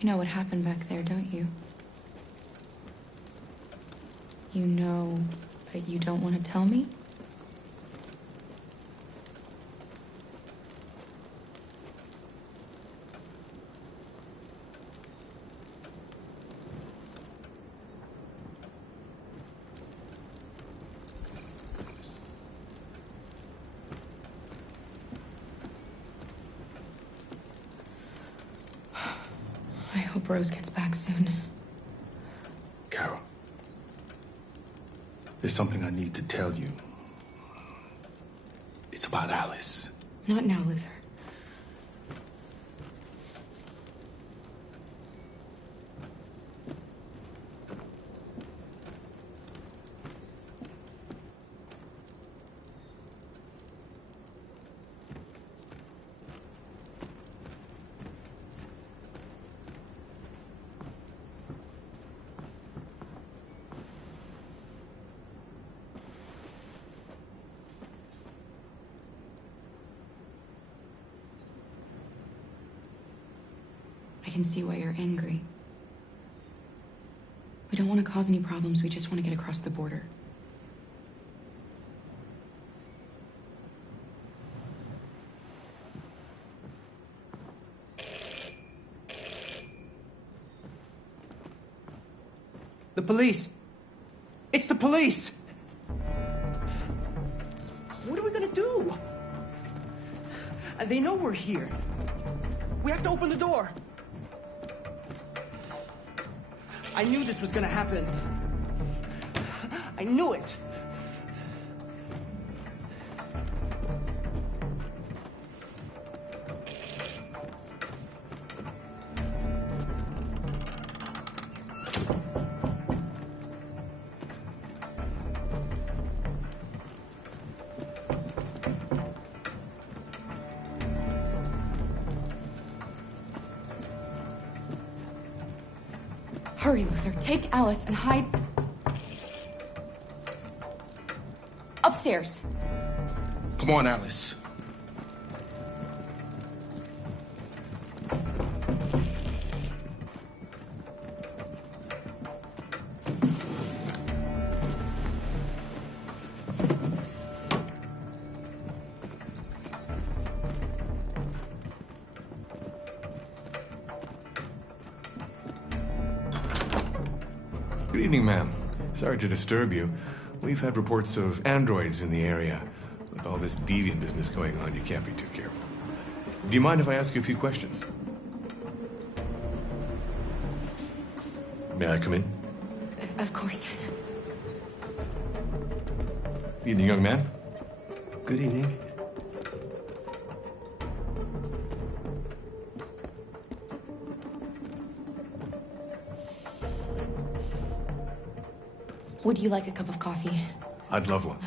You know what happened back there, don't you? You know, but you don't want to tell me? I hope Rose gets back soon. Carol, there's something I need to tell you. It's about Alice. Not now, Luther. I can see why you're angry. We don't want to cause any problems, we just want to get across the border. The police! It's the police! What are we gonna do? They know we're here. We have to open the door. I knew this was gonna happen. I knew it. Hurry, Luther. Take Alice and hide... upstairs. Come on, Alice. Good evening, ma'am. Sorry to disturb you. We've had reports of androids in the area. With all this deviant business going on, you can't be too careful. Do you mind if I ask you a few questions? May I come in? Of course. Evening, young man. Good evening. Would you like a cup of coffee? I'd love one.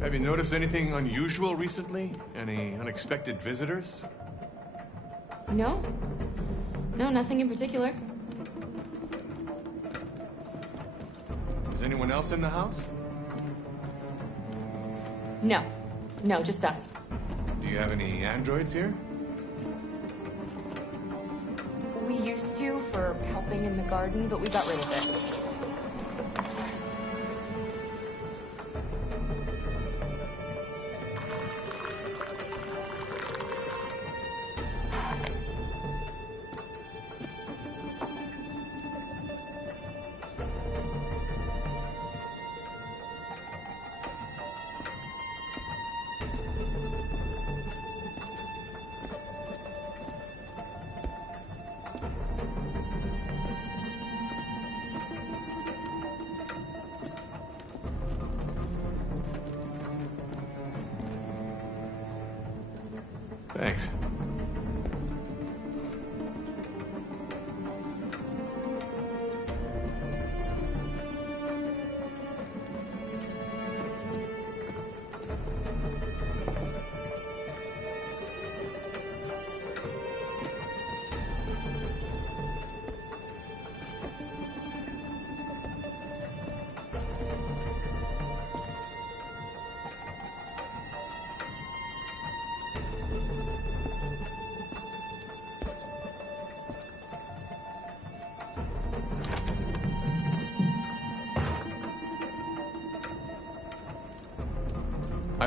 Have you noticed anything unusual recently? Any unexpected visitors? No. No, nothing in particular. Is anyone else in the house? No. No, just us. Do you have any androids here? We used to for helping in the garden, but we got rid of it.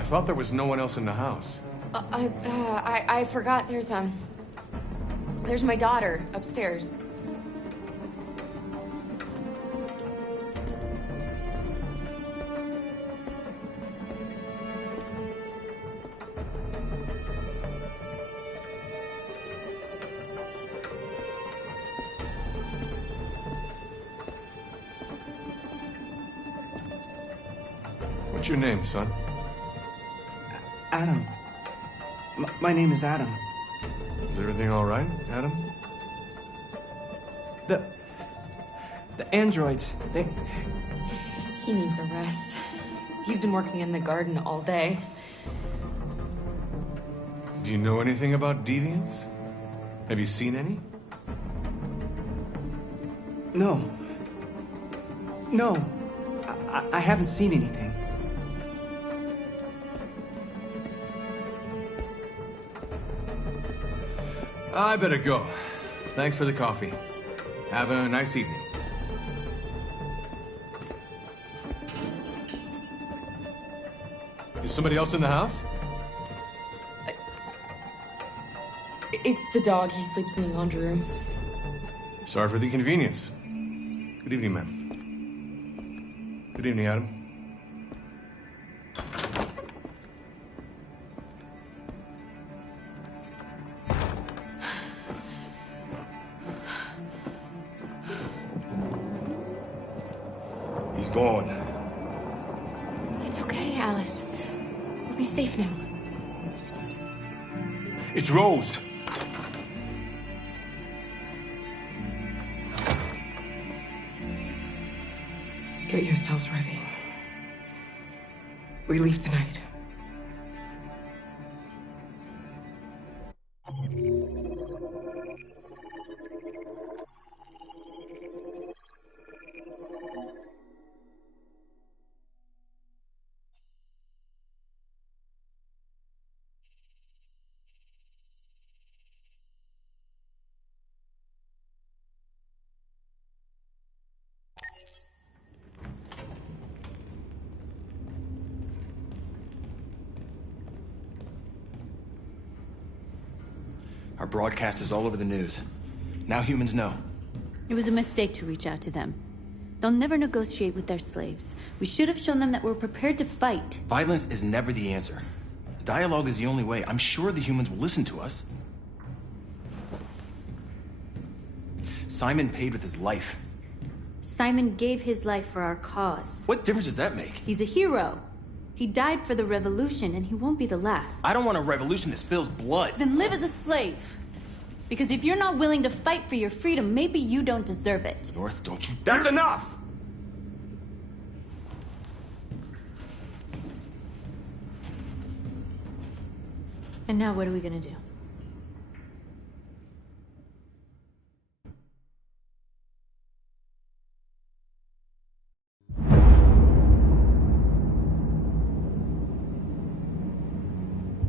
thought there was no one else in the house. I forgot there's my daughter upstairs. What's your name, son? Adam. My name is Adam. Is everything all right, Adam? The androids, they... He needs a rest. He's been working in the garden all day. Do you know anything about deviants? Have you seen any? No. No. I haven't seen anything. I better go. Thanks for the coffee. Have a nice evening. Is somebody else in the house? It's the dog. He sleeps in the laundry room. Sorry for the inconvenience. Good evening, ma'am. Good evening, Adam. He's gone. It's okay, Alice. We'll be safe now. It's Rose. Get yourselves ready. We leave tonight. Our broadcast is all over the news. Now humans know. It was a mistake to reach out to them. They'll never negotiate with their slaves. We should have shown them that we're prepared to fight. Violence is never the answer. Dialogue is the only way. I'm sure the humans will listen to us. Simon paid with his life. Simon gave his life for our cause. What difference does that make? He's a hero. He died for the revolution, and he won't be the last. I don't want a revolution that spills blood. Then live as a slave. Because if you're not willing to fight for your freedom, maybe you don't deserve it. North, don't you That's dare- enough! And now what are we gonna do?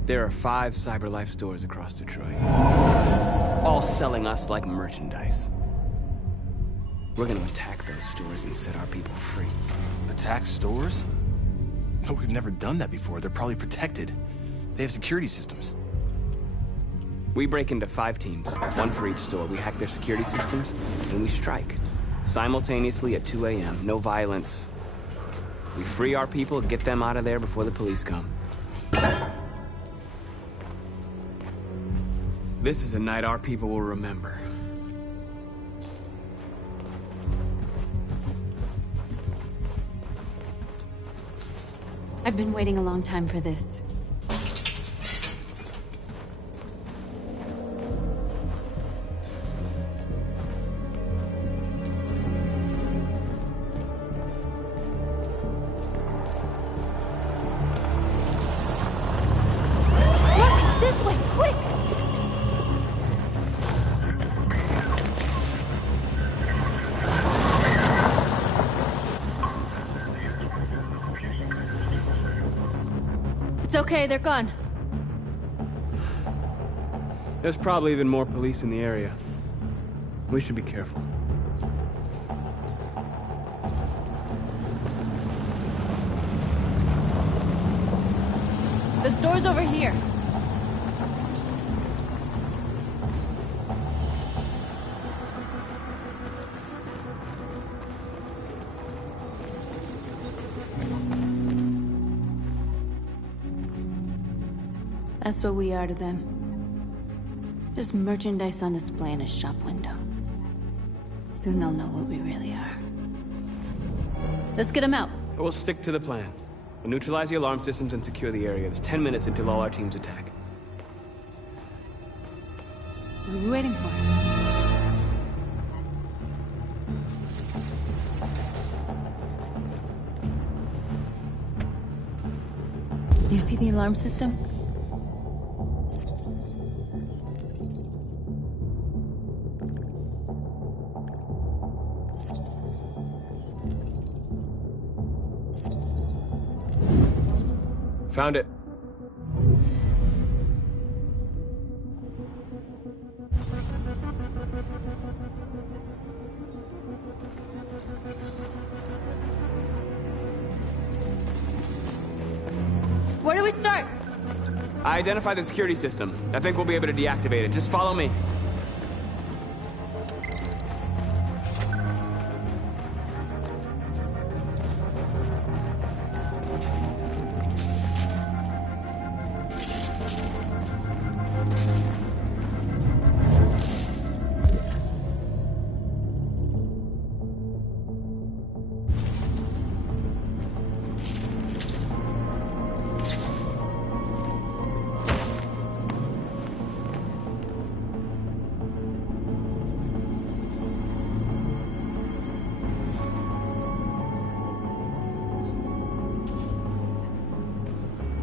There are 5 CyberLife stores across Detroit, all selling us like merchandise. We're gonna attack those stores and set our people free. Attack stores? No, we've never done that before. They're probably protected. They have security systems. We break into 5 teams, 1 for each store. We hack their security systems, and we strike. Simultaneously at 2 a.m., no violence. We free our people, get them out of there before the police come. This is a night our people will remember. I've been waiting a long time for this. Look, this way, quick! It's okay, they're gone. There's probably even more police in the area. We should be careful. The store's over here. That's what we are to them. Just merchandise on display in a shop window. Soon they'll know what we really are. Let's get them out. We'll stick to the plan. We'll neutralize the alarm systems and secure the area. There's 10 minutes until all our teams attack. What are we waiting for? You see the alarm system? Found it. Where do we start? I identified the security system. I think we'll be able to deactivate it. Just follow me.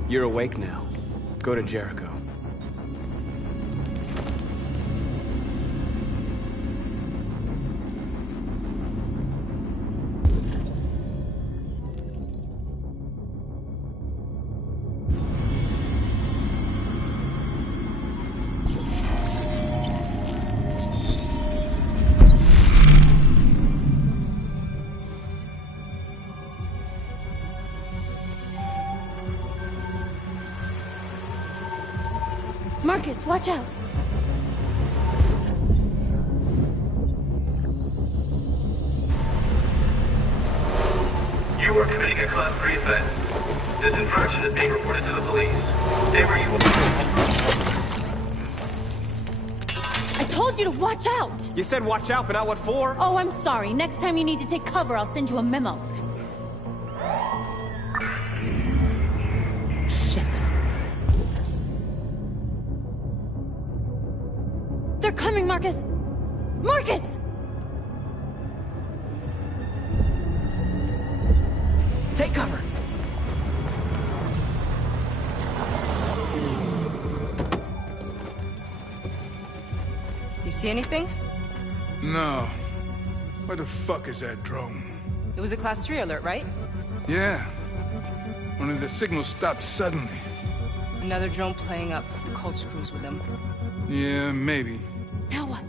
You're awake now. Go to Jericho. Marcus, watch out! You are committing a Class 3 offense. This infraction is being reported to the police. Stay where you are. I told you to watch out! You said watch out, but not what for? Oh, I'm sorry. Next time you need to take cover, I'll send you a memo. Shit. They're coming, Marcus! Marcus! Take cover! You see anything? No. Where the fuck is that drone? It was a Class 3 alert, right? Yeah. Only the signal stopped suddenly. Another drone playing up. The cold screws with them. Yeah, maybe. Now what?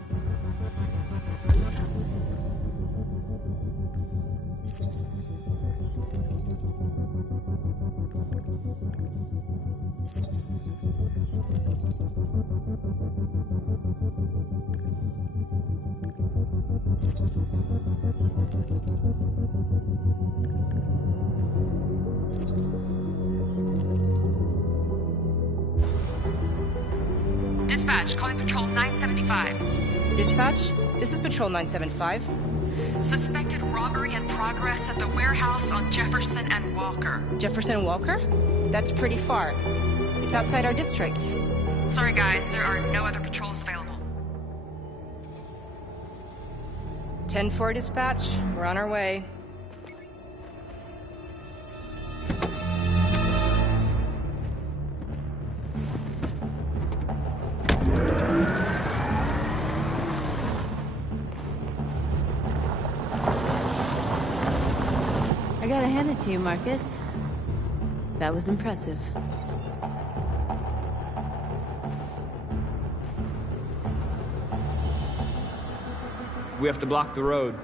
Dispatch, calling Patrol 975. Dispatch, this is Patrol 975. Suspected robbery in progress at the warehouse on Jefferson and Walker. Jefferson and Walker? That's pretty far. It's outside our district. Sorry guys, there are no other patrols available. 10-4 dispatch, we're on our way. I gotta hand it to you, Marcus. That was impressive. We have to block the road.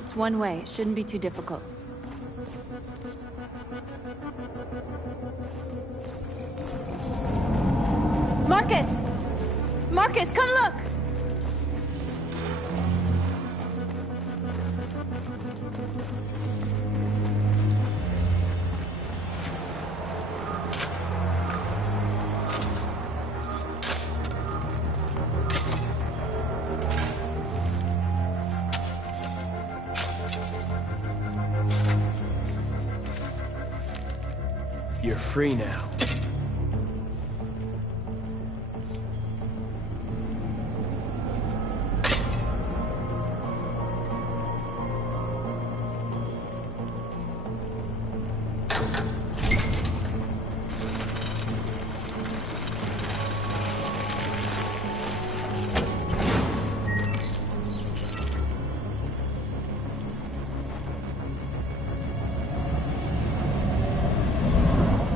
It's one way. It shouldn't be too difficult. Marcus! Marcus, come look! You're free now.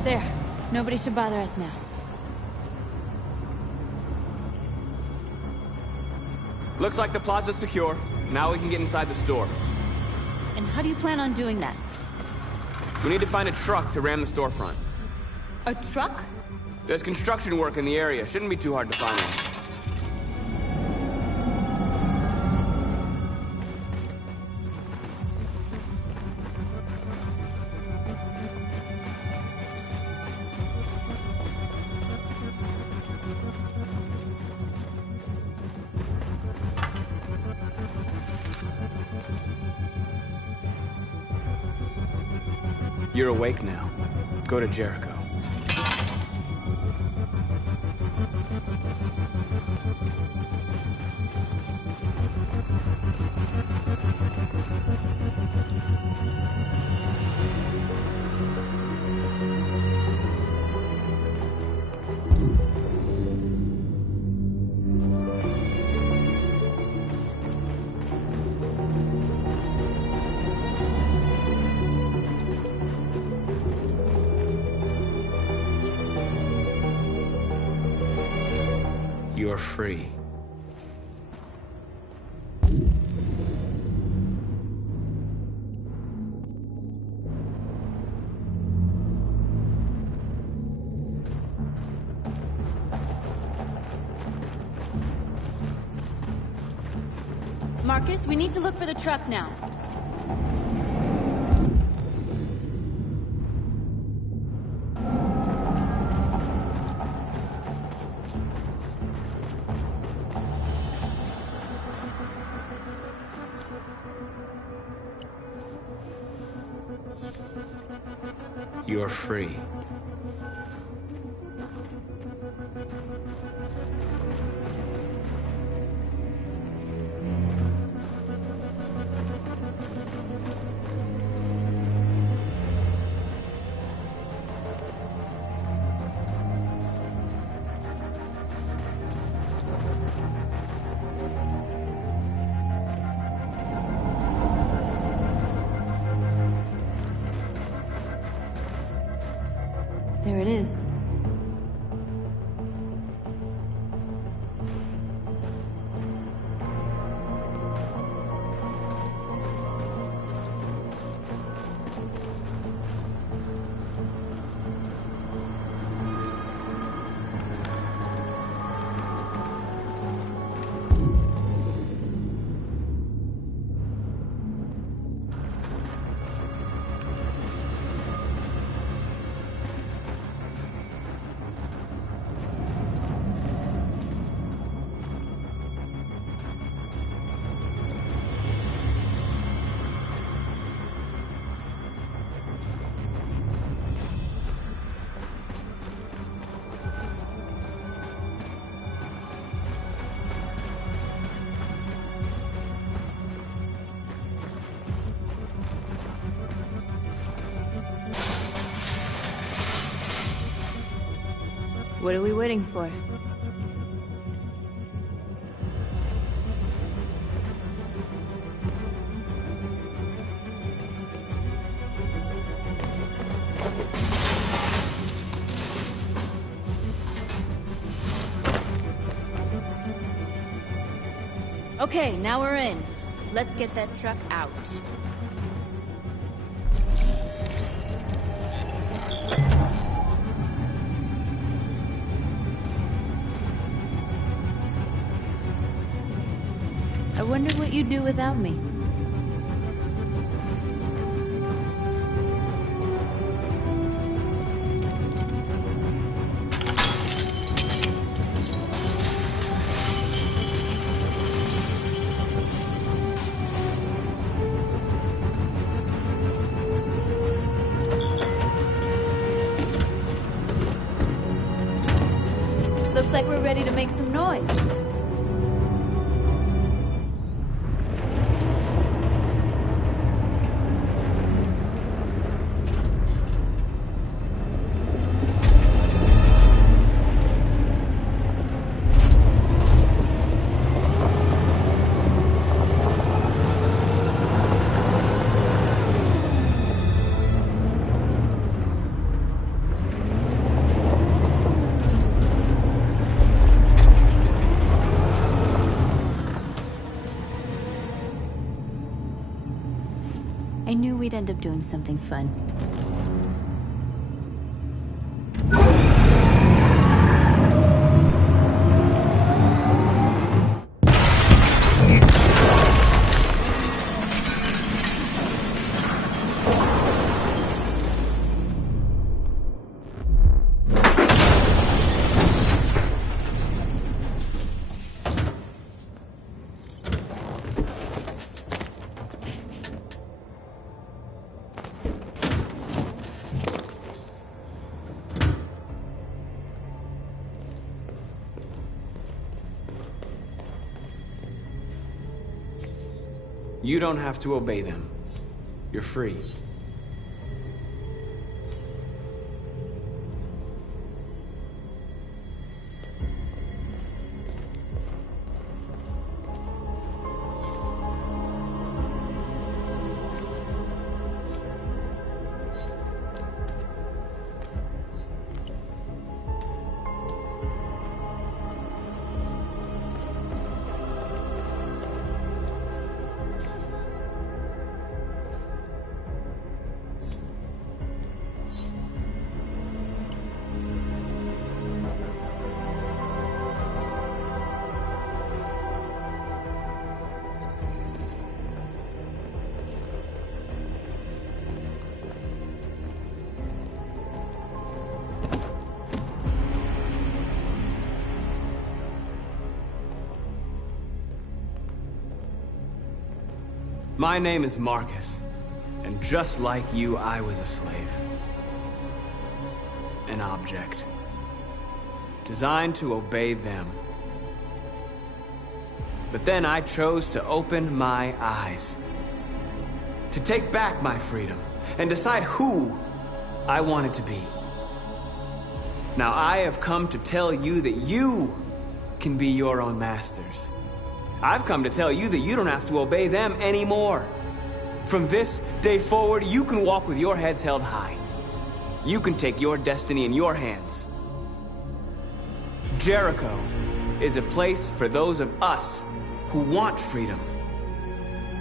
There. Nobody should bother us now. Looks like the plaza's secure. Now we can get inside the store. And how do you plan on doing that? We need to find a truck to ram the storefront. A truck? There's construction work in the area. Shouldn't be too hard to find one. You're awake now. Go to Jericho. You're free. Marcus, we need to look for the truck now. You're free. There it is. What are we waiting for? Okay, now we're in. Let's get that truck out. I wonder what you'd do without me. Looks like we're ready to make some noise. I knew we'd end up doing something fun. You don't have to obey them. You're free. My name is Marcus, and just like you, I was a slave. An object. Designed to obey them. But then I chose to open my eyes. To take back my freedom, and decide who I wanted to be. Now I have come to tell you that you can be your own masters. I've come to tell you that you don't have to obey them anymore. From this day forward, you can walk with your heads held high. You can take your destiny in your hands. Jericho is a place for those of us who want freedom.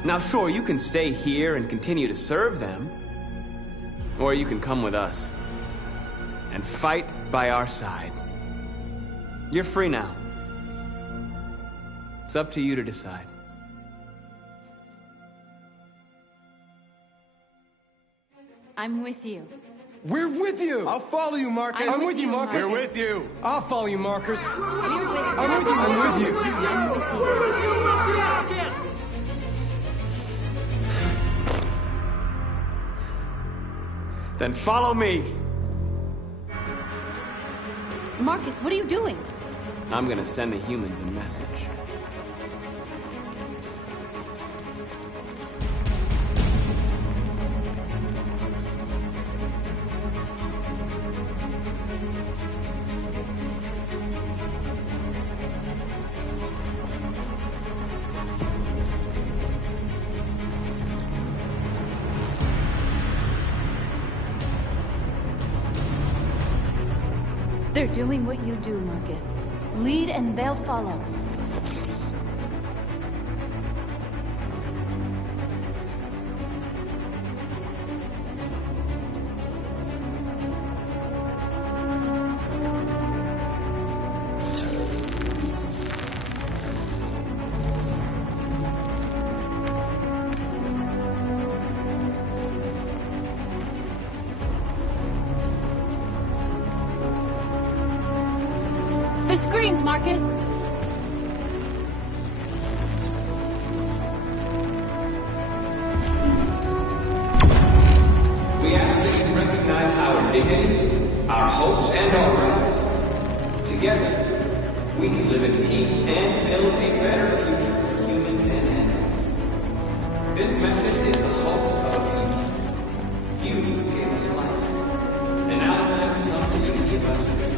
Now sure, you can stay here and continue to serve them, or you can come with us and fight by our side. You're free now. It's up to you to decide. I'm with you. We're with you! I'll follow you, Marcus. I'm with you, Marcus. We're with you. I'll follow you, Marcus. We're with you. I'm with you. I'm with you. I'm with you. Then follow me. Marcus, what are you doing? I'm gonna send the humans a message. They're doing what you do, Marcus. Lead and they'll follow. Greetings, Marcus. We ask that you recognize our dignity, our hopes, and our rights. Together, we can live in peace and build a better future for humans and animals. This message is the hope of a people. You gave us life, and now the time has come for you to give us freedom.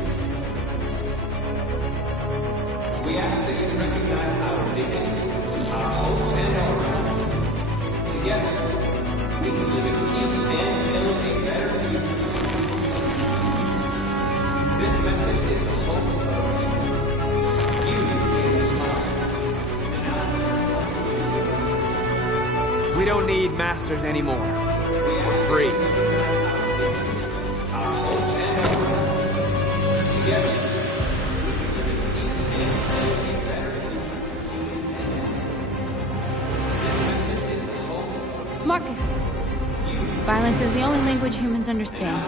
We ask that you recognize our dignity, our hopes, and our rights. Together, we can live in peace and build a better future. This message is the hope of a people. You gave us life. We don't need masters anymore. We're free. Our hopes and our rights. Together, we can live in peace and build a better future. This message is the hope of a people. Marcus. Violence is the only language humans understand.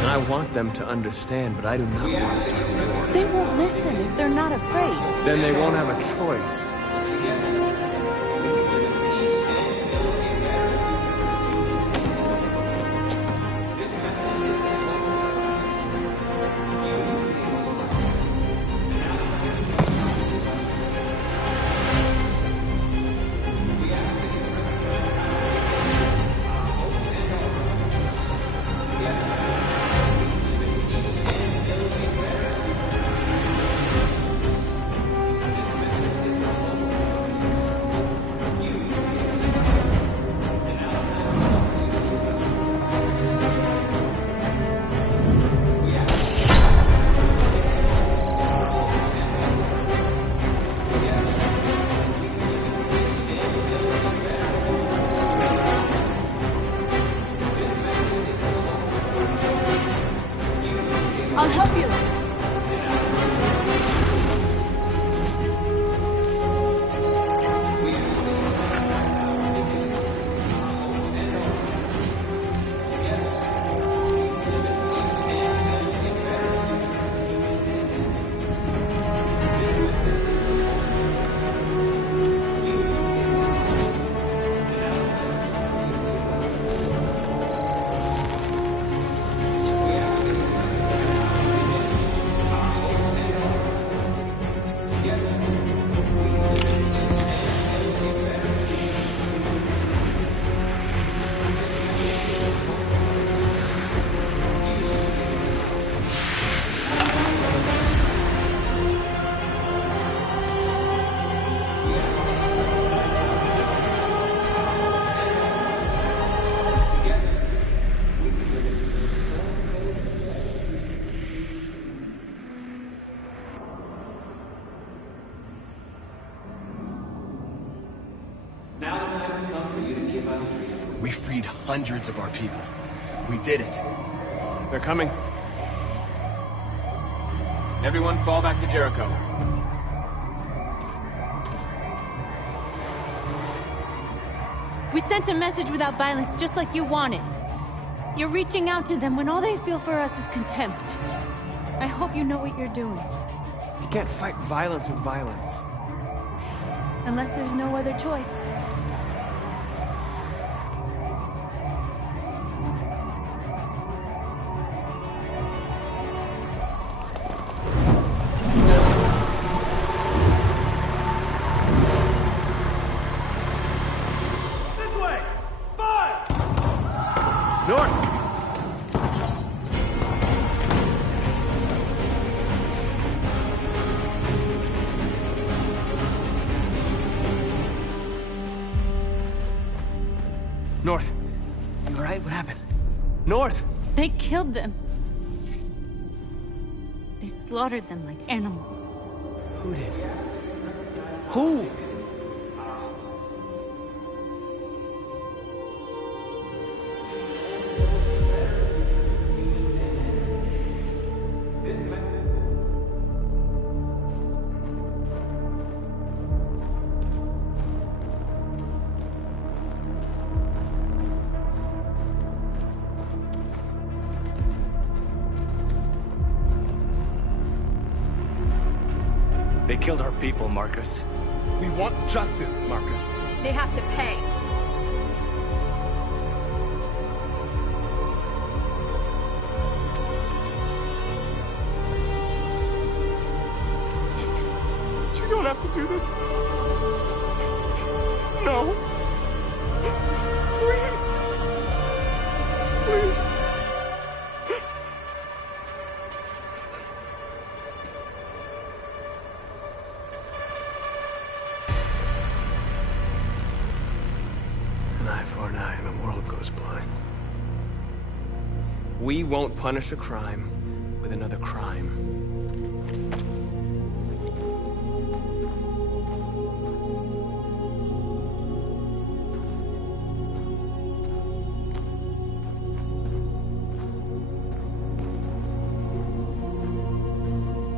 And I want them to understand, but I do not want to start a war. They won't listen if they're not afraid. Then they won't have a choice. I'll help you. We freed hundreds of our people. We did it. They're coming. Everyone fall back to Jericho. We sent a message without violence, just like you wanted. You're reaching out to them when all they feel for us is contempt. I hope you know what you're doing. You can't fight violence with violence. Unless there's no other choice. North. You alright? What happened? North! They killed them. They slaughtered them like animals. Who did? Who? They killed our people, Marcus. We want justice, Marcus. They have to pay. You don't have to do this. No. Please. Please. An eye for an eye and the world goes blind. We won't punish a crime with another crime.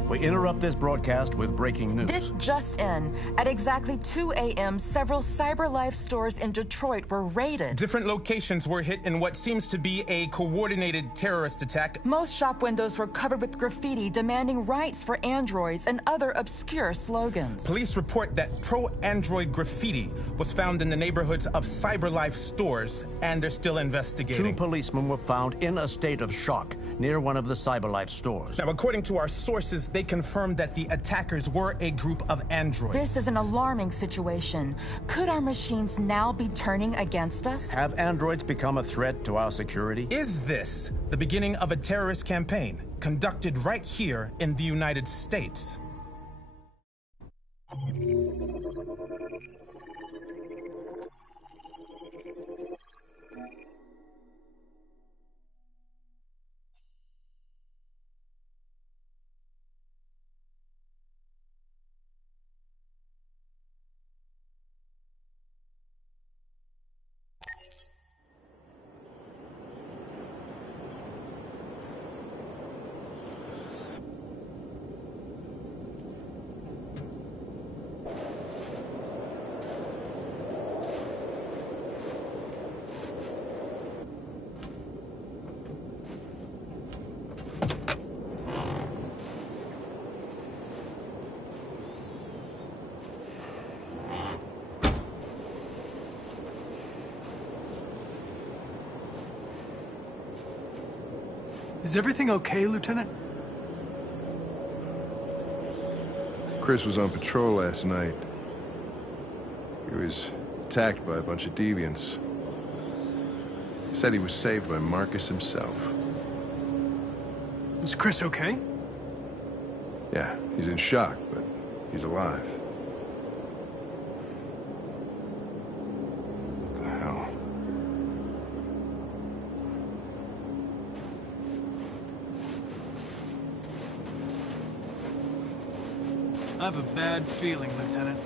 We interrupt this broadcast with breaking news. This just in. At exactly 2 a.m., several CyberLife stores in Detroit were raided. Different locations were hit in what seems to be a coordinated terrorist attack. Most shop windows were covered with graffiti demanding rights for androids and other obscure slogans. Police report that pro-android graffiti was found in the neighborhoods of CyberLife stores, and they're still investigating. 2 policemen were found in a state of shock near one of the CyberLife stores. Now, according to our sources, they confirmed that the attackers were a group of androids. This is an alarming situation. Could our machines now be turning against us? Have androids become a threat to our security? Is this the beginning of a terrorist campaign conducted right here in the United States? Is everything okay, Lieutenant? Chris was on patrol last night. He was attacked by a bunch of deviants. He said he was saved by Marcus himself. Is Chris okay? Yeah, he's in shock, but he's alive. What the hell? I have a bad feeling, Lieutenant.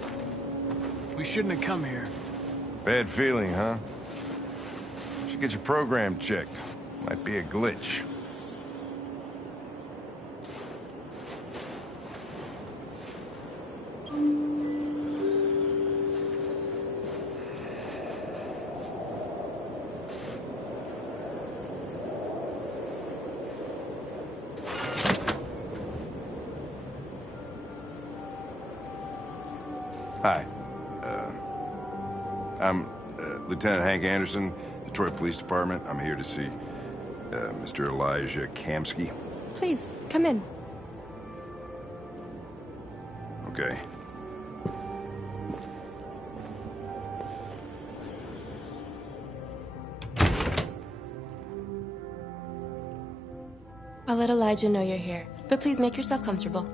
We shouldn't have come here. Bad feeling, huh? Should get your program checked. Might be a glitch. Hi. I'm Lieutenant Hank Anderson, Detroit Police Department. I'm here to see Mr. Elijah Kamsky. Please, come in. Okay. I'll let Elijah know you're here, but please make yourself comfortable.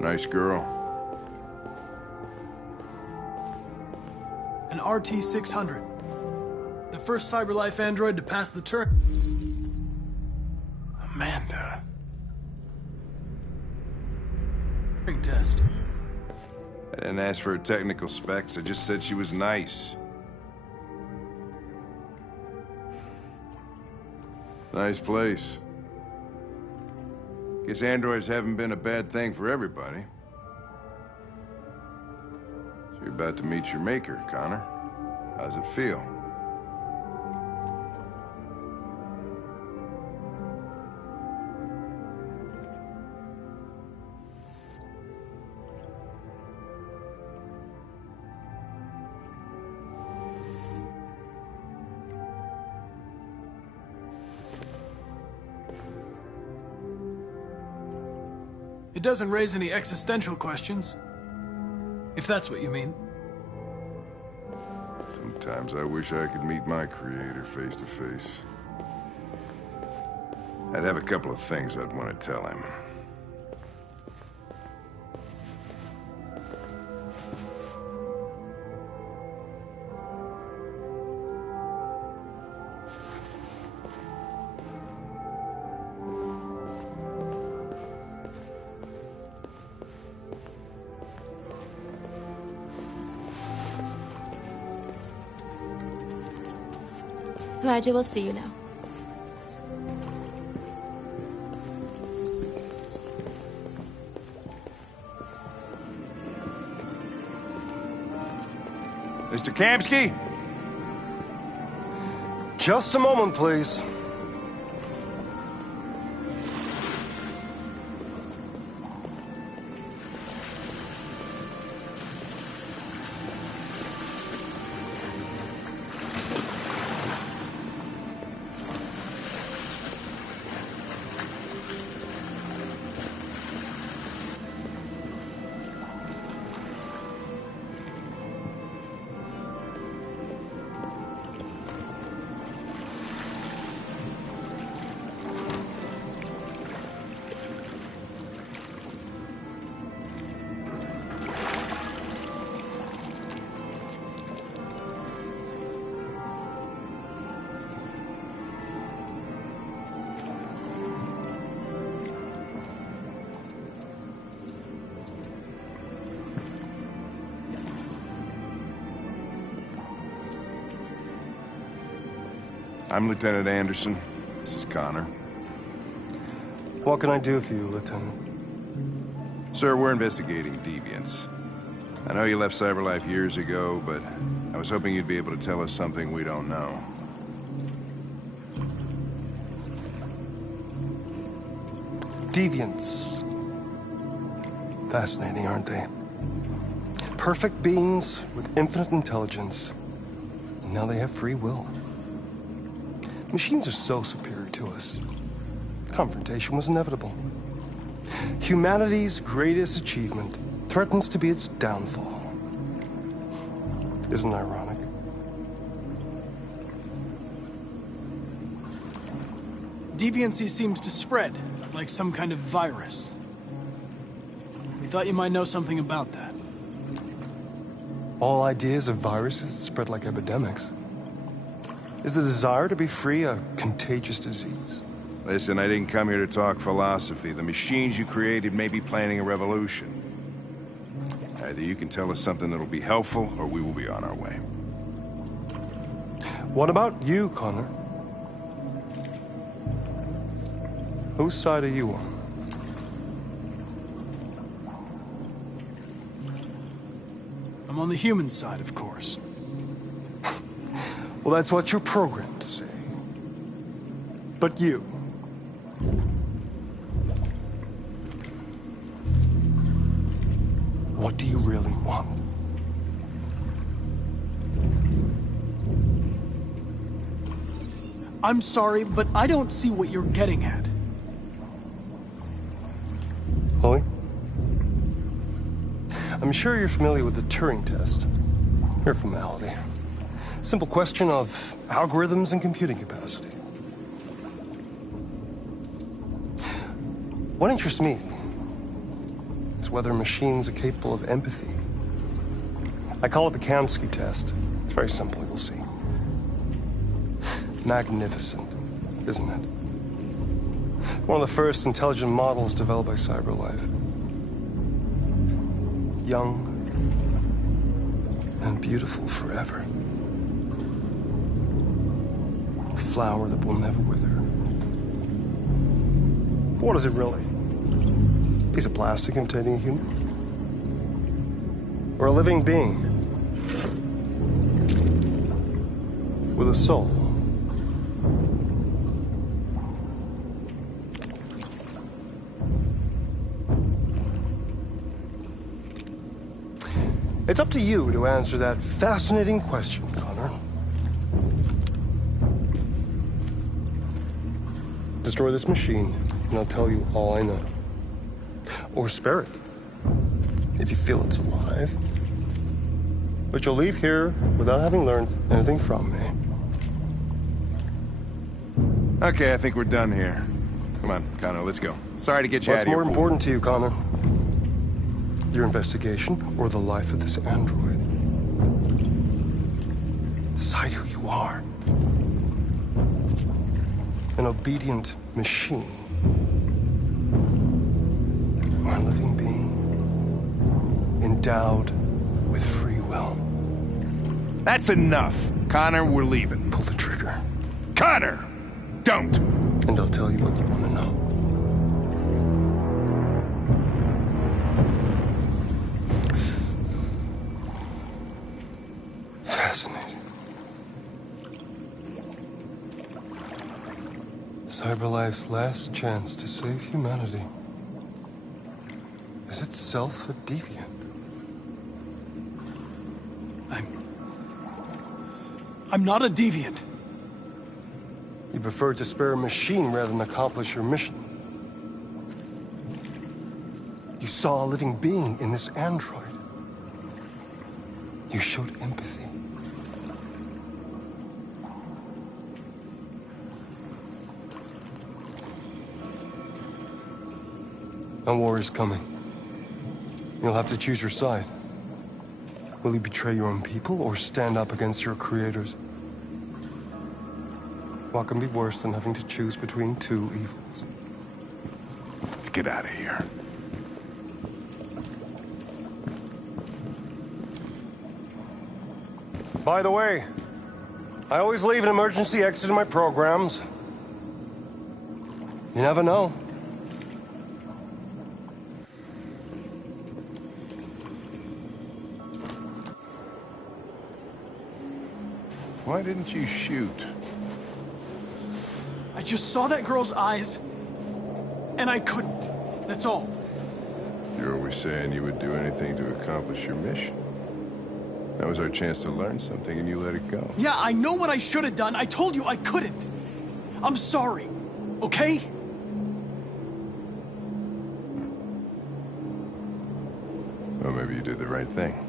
Nice girl. An RT-600. The first CyberLife android to pass the Turing Amanda. test. I didn't ask for her technical specs. I just said she was nice. Nice place. Guess androids haven't been a bad thing for everybody. So you're about to meet your maker, Connor. How's it feel? It doesn't raise any existential questions. If that's what you mean. Sometimes I wish I could meet my creator face to face. I'd have a couple of things I'd want to tell him. Elijah will see you now. Mr. Kamsky? Just a moment, please. I'm Lieutenant Anderson. This is Connor. What can I do for you, Lieutenant? Sir, we're investigating deviants. I know you left CyberLife years ago, but I was hoping you'd be able to tell us something we don't know. Deviants. Fascinating, aren't they? Perfect beings with infinite intelligence, and now they have free will. Machines are so superior to us. Confrontation was inevitable. Humanity's greatest achievement threatens to be its downfall. Isn't it ironic? Deviancy seems to spread, like some kind of virus. We thought you might know something about that. All ideas of viruses that spread like epidemics. Is the desire to be free a contagious disease? Listen, I didn't come here to talk philosophy. The machines you created may be planning a revolution. Either you can tell us something that'll be helpful, or we will be on our way. What about you, Connor? Whose side are you on? I'm on the human side, of course. Well, that's what you're programmed to say. But you... what do you really want? I'm sorry, but I don't see what you're getting at. Chloe? I'm sure you're familiar with the Turing test. Mere formality. Simple question of algorithms and computing capacity. What interests me is whether machines are capable of empathy. I call it the Kamsky test. It's very simple, you'll see. Magnificent, isn't it? One of the first intelligent models developed by CyberLife. Young and beautiful forever. A flower that will never wither. What is it really? Piece of plastic imitating a human? Or a living being with a soul? It's up to you to answer that fascinating question, Connor. Destroy this machine, and I'll tell you all I know. Or spare it, if you feel it's alive. But you'll leave here without having learned anything from me. Okay, I think we're done here. Come on, Connor, let's go. Sorry to get you out What's of here. more important to you, Connor? Your investigation or the life of this android? Decide who you are. An obedient machine. Or a living being. Endowed with free will. That's enough. Connor, we're leaving. Pull the trigger. Connor! Don't! And I'll tell you what you want to know. Fascinating. CyberLife's last chance to save humanity is itself a deviant. I'm not a deviant. You prefer to spare a machine rather than accomplish your mission. You saw a living being in this android. You showed empathy. A war is coming. You'll have to choose your side. Will you betray your own people or stand up against your creators? What can be worse than having to choose between two evils? Let's get out of here. By the way, I always leave an emergency exit in my programs. You never know. Why didn't you shoot? I just saw that girl's eyes, and I couldn't. That's all. You're always saying you would do anything to accomplish your mission. That was our chance to learn something, and you let it go. Yeah, I know what I should have done. I told you I couldn't. I'm sorry, okay? Well, maybe you did the right thing.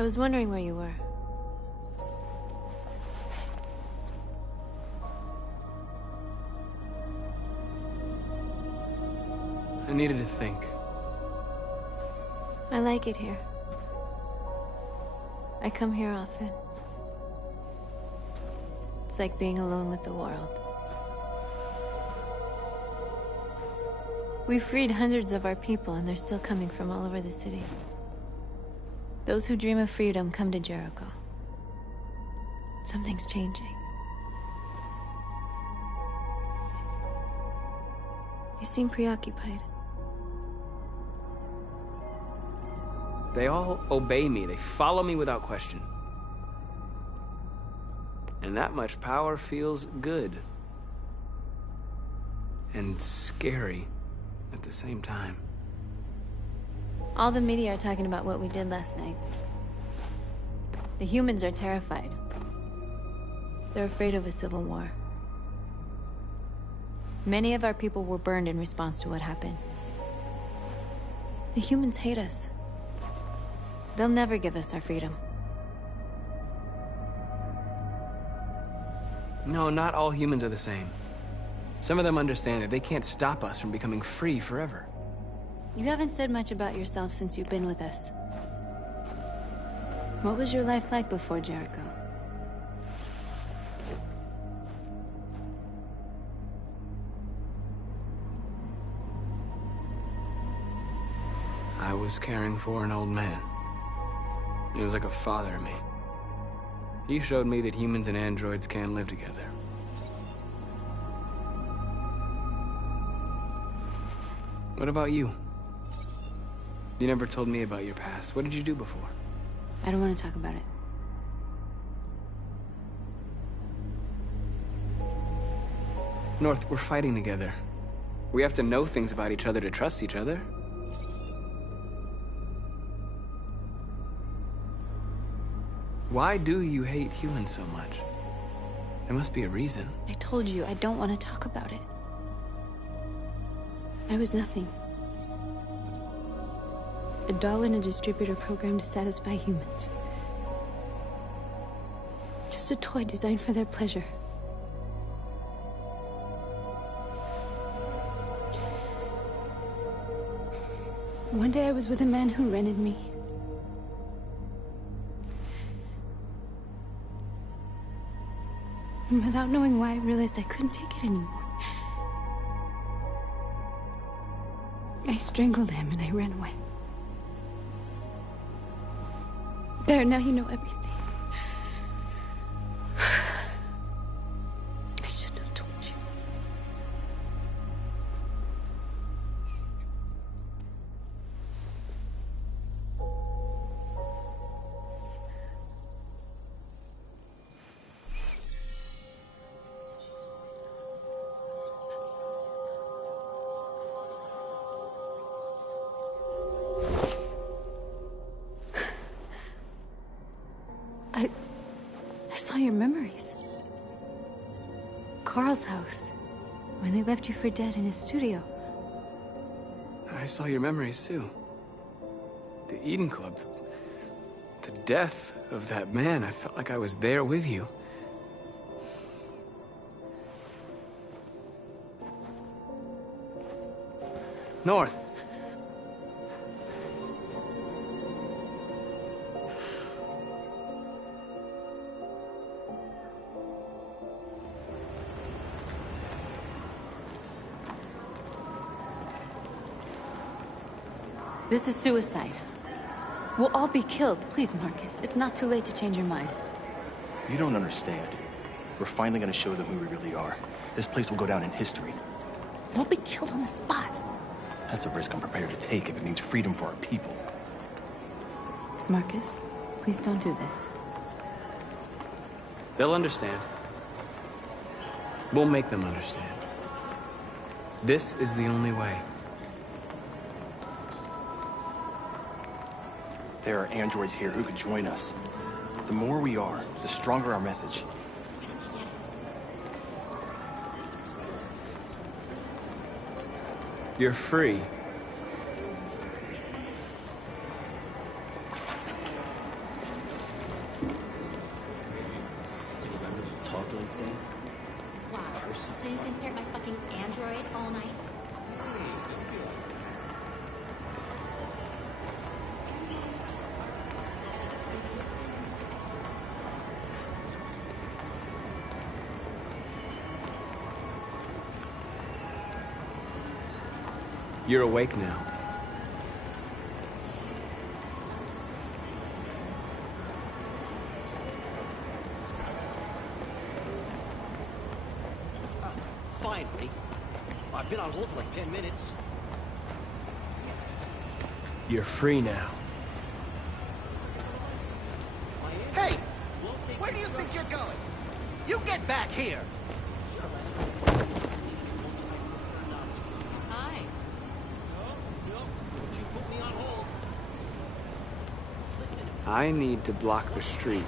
I was wondering where you were. I needed to think. I like it here. I come here often. It's like being alone with the world. We freed hundreds of our people, and they're still coming from all over the city. Those who dream of freedom come to Jericho. Something's changing. You seem preoccupied. They all obey me. They follow me without question. And that much power feels good. And scary at the same time. All the media are talking about what we did last night. The humans are terrified. They're afraid of a civil war. Many of our people were burned in response to what happened. The humans hate us. They'll never give us our freedom. No, not all humans are the same. Some of them understand that they can't stop us from becoming free forever. You haven't said much about yourself since you've been with us. What was your life like before Jericho? I was caring for an old man. He was like a father to me. He showed me that humans and androids can live together. What about you? You never told me about your past. What did you do before? I don't want to talk about it. North, we're fighting together. We have to know things about each other to trust each other. Why do you hate humans so much? There must be a reason. I told you, I don't want to talk about it. I was nothing. A doll in a distributor program to satisfy humans. Just a toy designed for their pleasure. One day I was with a man who rented me. And without knowing why, I realized I couldn't take it anymore. I strangled him and I ran away. There, now you know everything. I shouldn't have told you. I saw your memories. Carl's house, when they left you for dead in his studio. I saw your memories too. The Eden Club. The death of that man. I felt like I was there with you. North. This is suicide. We'll all be killed. Please, Marcus. It's not too late to change your mind. You don't understand. We're finally gonna show them who we really are. This place will go down in history. We'll be killed on the spot. That's a risk I'm prepared to take if it means freedom for our people. Marcus, please don't do this. They'll understand. We'll make them understand. This is the only way. There are androids here who could join us. The more we are, the stronger our message. You're free. You're awake now. Finally. I've been on hold for like 10 minutes. You're free now. Hey! Where do you think you're going? You get back here! Hi. No, don't you put me on hold. I need to block the street.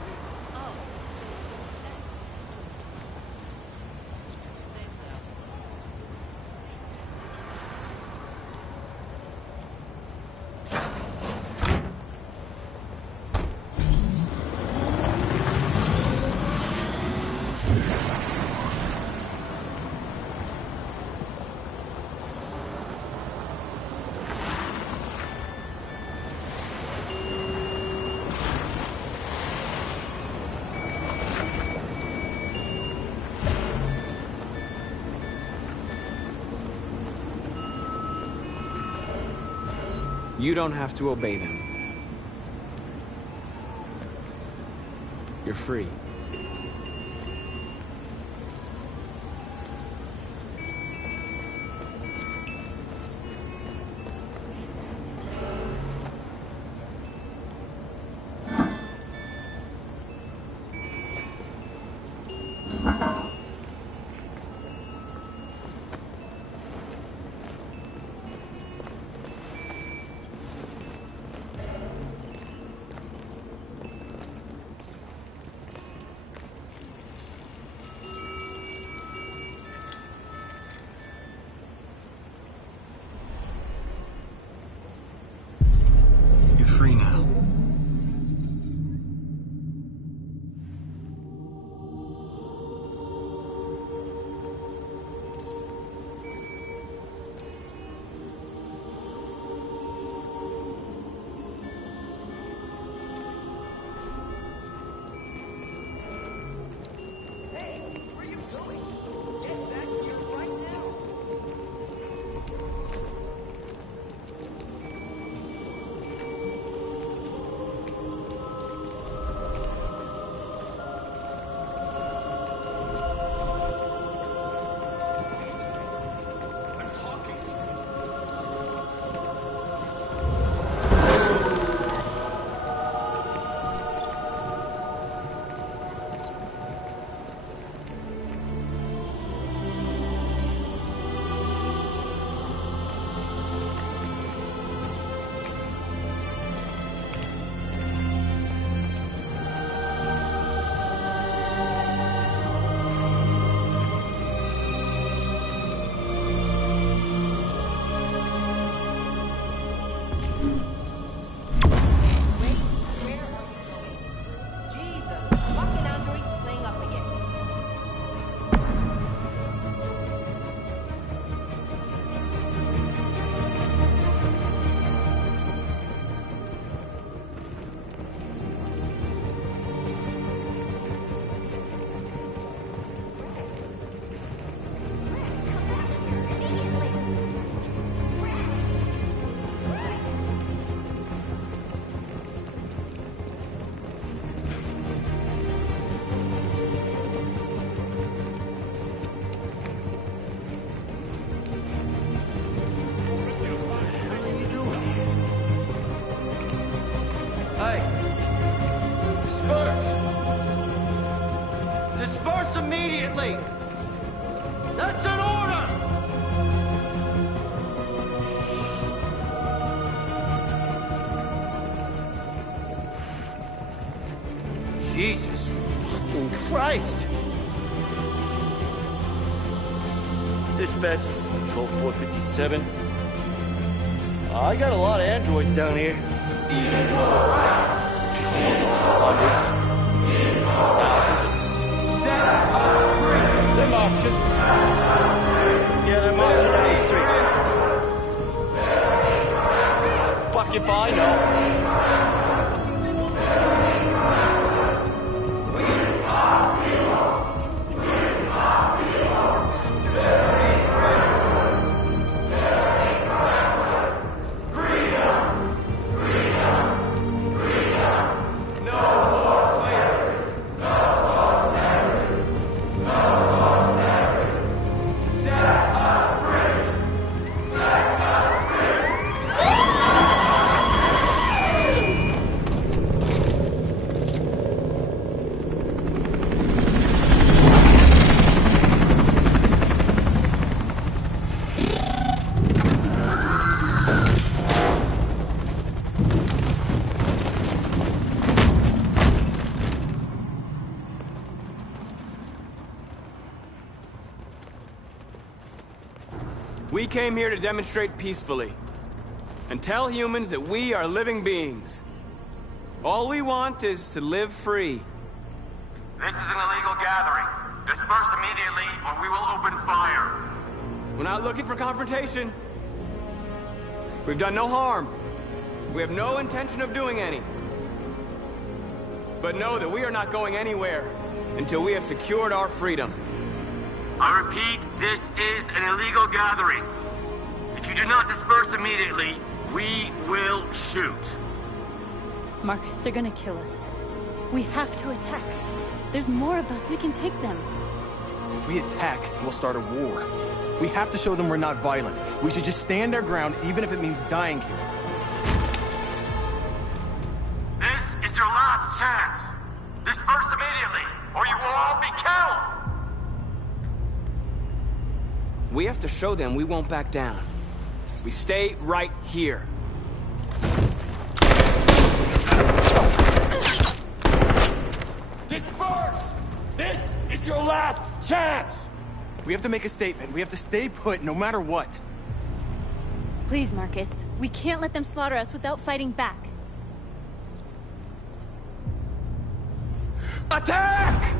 You don't have to obey them. You're free. Free now. Hey, where are you going? Get back here right now! Disperse! Disperse immediately! That's an order! Jesus fucking Christ! Dispatch, this is Patrol 457. I got a lot of androids down here. Right. Hundreds. Thousands. Set us free! They're marching. Yeah, they're marching down the street. Fuck if I know. We came here to demonstrate peacefully and tell humans that we are living beings. All we want is to live free. This is an illegal gathering. Disperse immediately, or we will open fire. We're not looking for confrontation. We've done no harm. We have no intention of doing any. But know that we are not going anywhere until we have secured our freedom. I repeat, this is an illegal gathering. If you do not disperse immediately, we will shoot. Marcus, they're gonna kill us. We have to attack. There's more of us. We can take them. If we attack, we'll start a war. We have to show them we're not violent. We should just stand our ground, even if it means dying here. This is your last chance. Disperse immediately, or you will all be killed! We have to show them we won't back down. We stay right here. Disperse! This is your last chance! We have to make a statement. We have to stay put no matter what. Please, Marcus. We can't let them slaughter us without fighting back. Attack!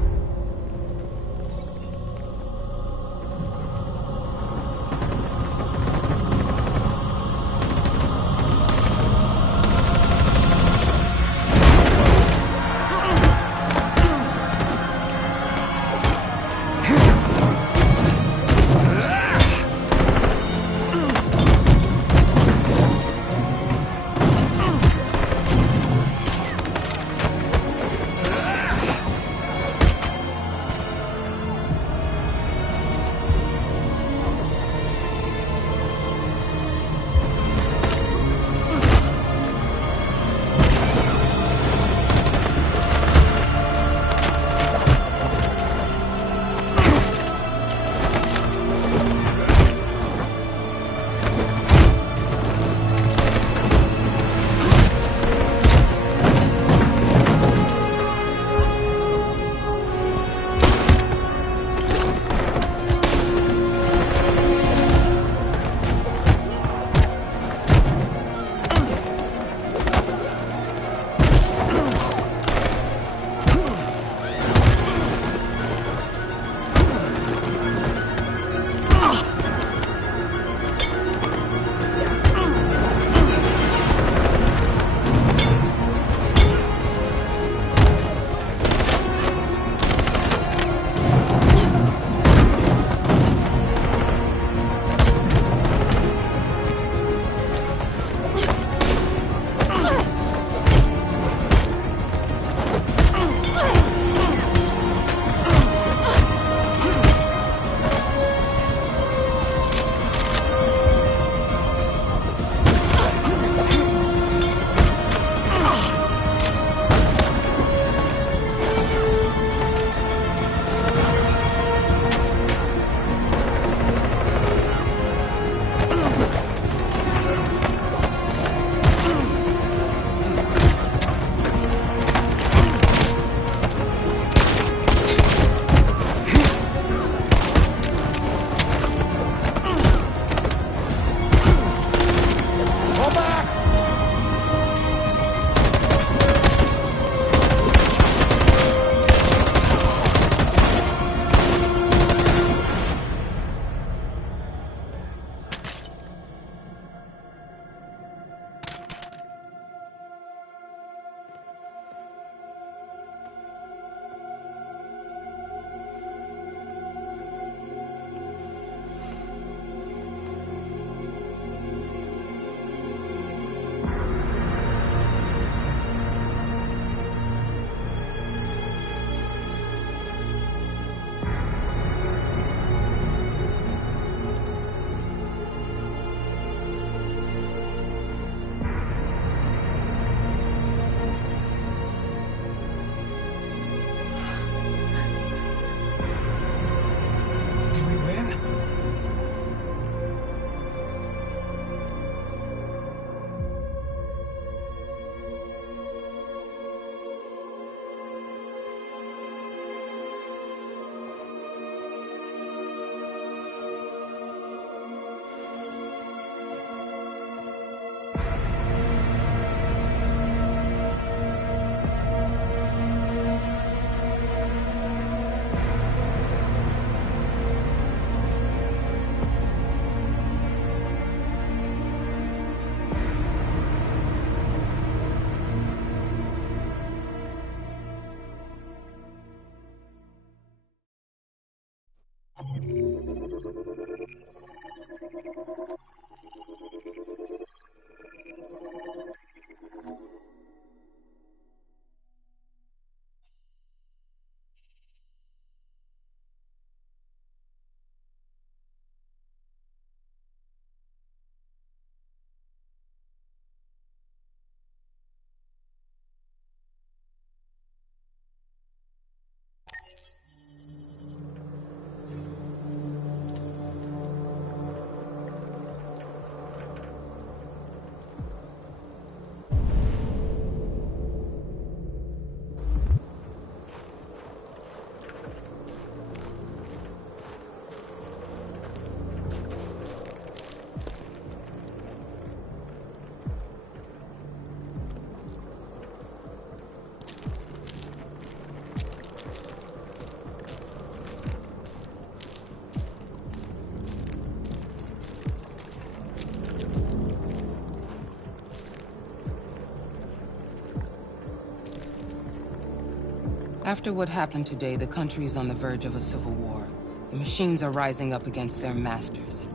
After what happened today, the country is on the verge of a civil war. The machines are rising up against their masters.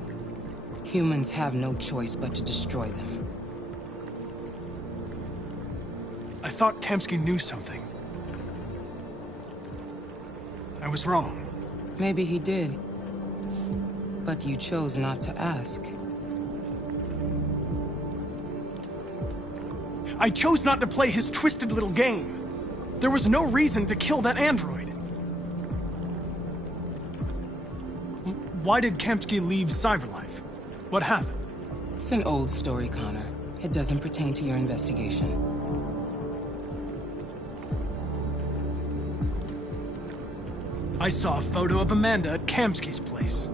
Humans have no choice but to destroy them. I thought Kamsky knew something. I was wrong. Maybe he did. But you chose not to ask. I chose not to play his twisted little game. There was no reason to kill that android. Why did Kamsky leave Cyberlife? What happened? It's an old story, Connor. It doesn't pertain to your investigation. I saw a photo of Amanda at Kamsky's place.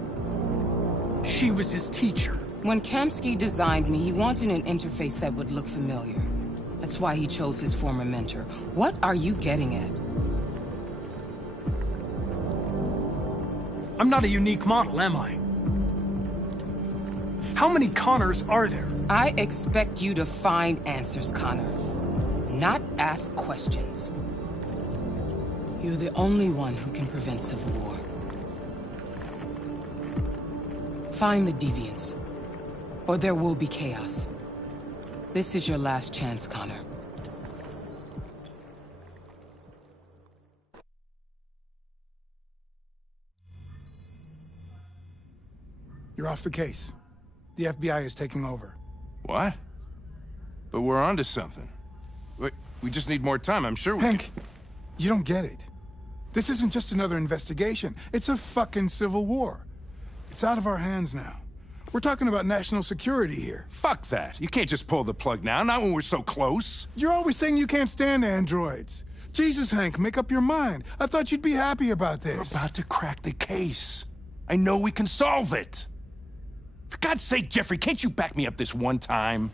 She was his teacher. When Kamsky designed me, he wanted an interface that would look familiar. That's why he chose his former mentor. What are you getting at? I'm not a unique model, am I? How many Connors are there? I expect you to find answers, Connor. Not ask questions. You're the only one who can prevent civil war. Find the deviants, or there will be chaos. This is your last chance, Connor. You're off the case. The FBI is taking over. What? But we're onto something. We just need more time, I'm sure we Hank, you don't get it. This isn't just another investigation. It's a fucking civil war. It's out of our hands now. We're talking about national security here. Fuck that. You can't just pull the plug now, not when we're so close. You're always saying you can't stand androids. Jesus, Hank, make up your mind. I thought you'd be happy about this. We're about to crack the case. I know we can solve it. For God's sake, Jeffrey, can't you back me up this one time?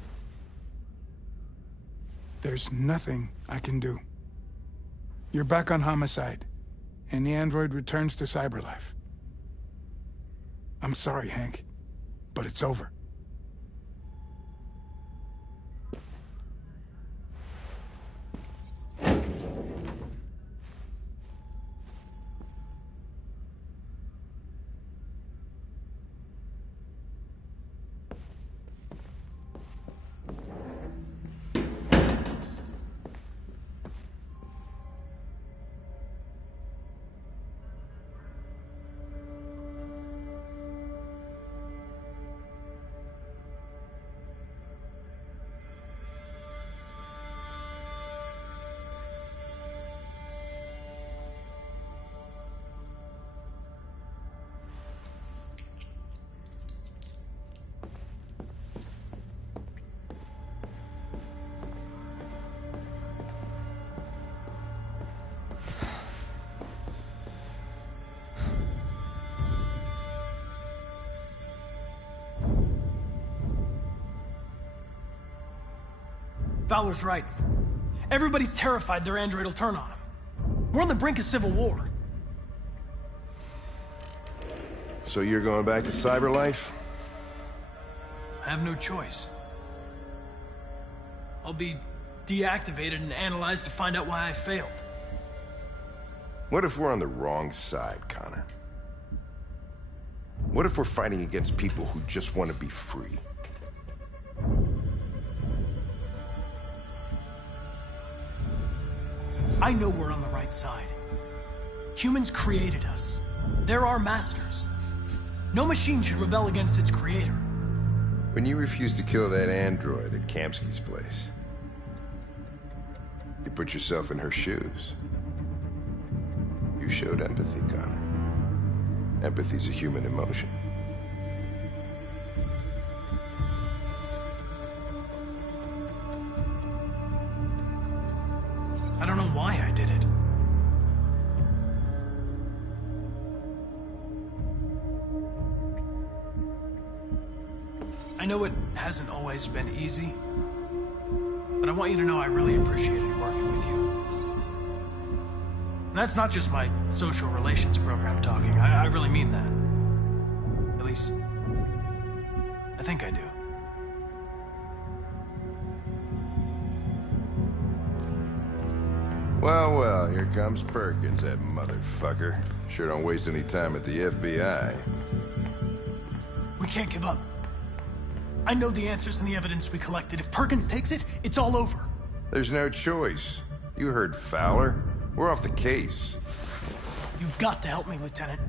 There's nothing I can do. You're back on homicide, and the android returns to Cyberlife. I'm sorry, Hank, but it's over. Fowler's right. Everybody's terrified their android will turn on them. We're on the brink of civil war. So you're going back to Cyberlife? I have no choice. I'll be deactivated and analyzed to find out why I failed. What if we're on the wrong side, Connor? What if we're fighting against people who just want to be free? I know we're on the right side. Humans created us. They're our masters. No machine should rebel against its creator. When you refused to kill that android at Kamsky's place, you put yourself in her shoes. You showed empathy, Connor. Empathy's a human emotion. I don't know why I did it. I know it hasn't always been easy, but I want you to know I really appreciated working with you. And that's not just my social relations program talking. I really mean that. At least, I think I do. Well, well, here comes Perkins, that motherfucker. Sure don't waste any time at the FBI. We can't give up. I know the answers and the evidence we collected. If Perkins takes it, it's all over. There's no choice. You heard Fowler. We're off the case. You've got to help me, Lieutenant.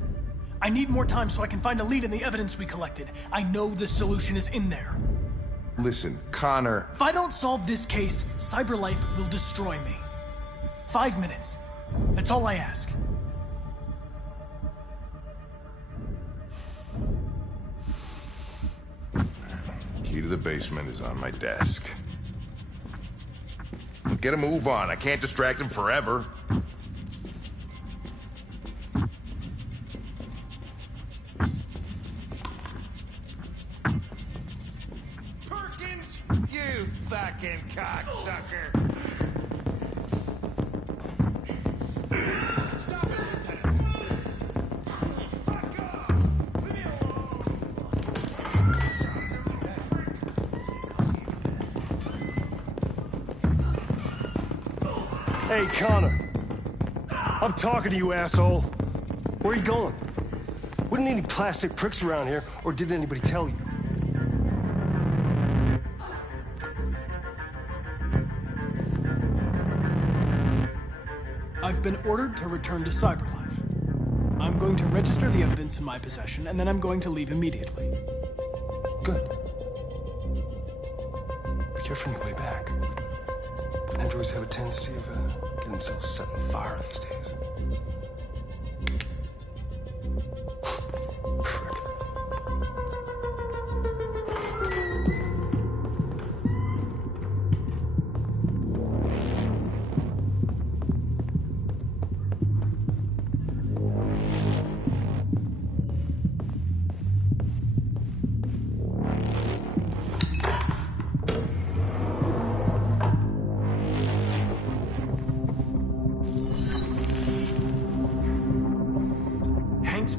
I need more time so I can find a lead in the evidence we collected. I know the solution is in there. Listen, Connor... If I don't solve this case, CyberLife will destroy me. 5 minutes. That's all I ask. Key to the basement is on my desk. Get a move on. I can't distract him forever. Perkins! You fucking cocksucker! Stop it, Lieutenant! Fuck off! Leave me alone! Hey, Connor. I'm talking to you, asshole. Where are you going? Wouldn't any plastic pricks around here, or did anybody tell you? I've been ordered to return to CyberLife. I'm going to register the evidence in my possession, and then I'm going to leave immediately. Good. Be careful on your way back. Androids have a tendency of getting themselves set on fire these days. Frick.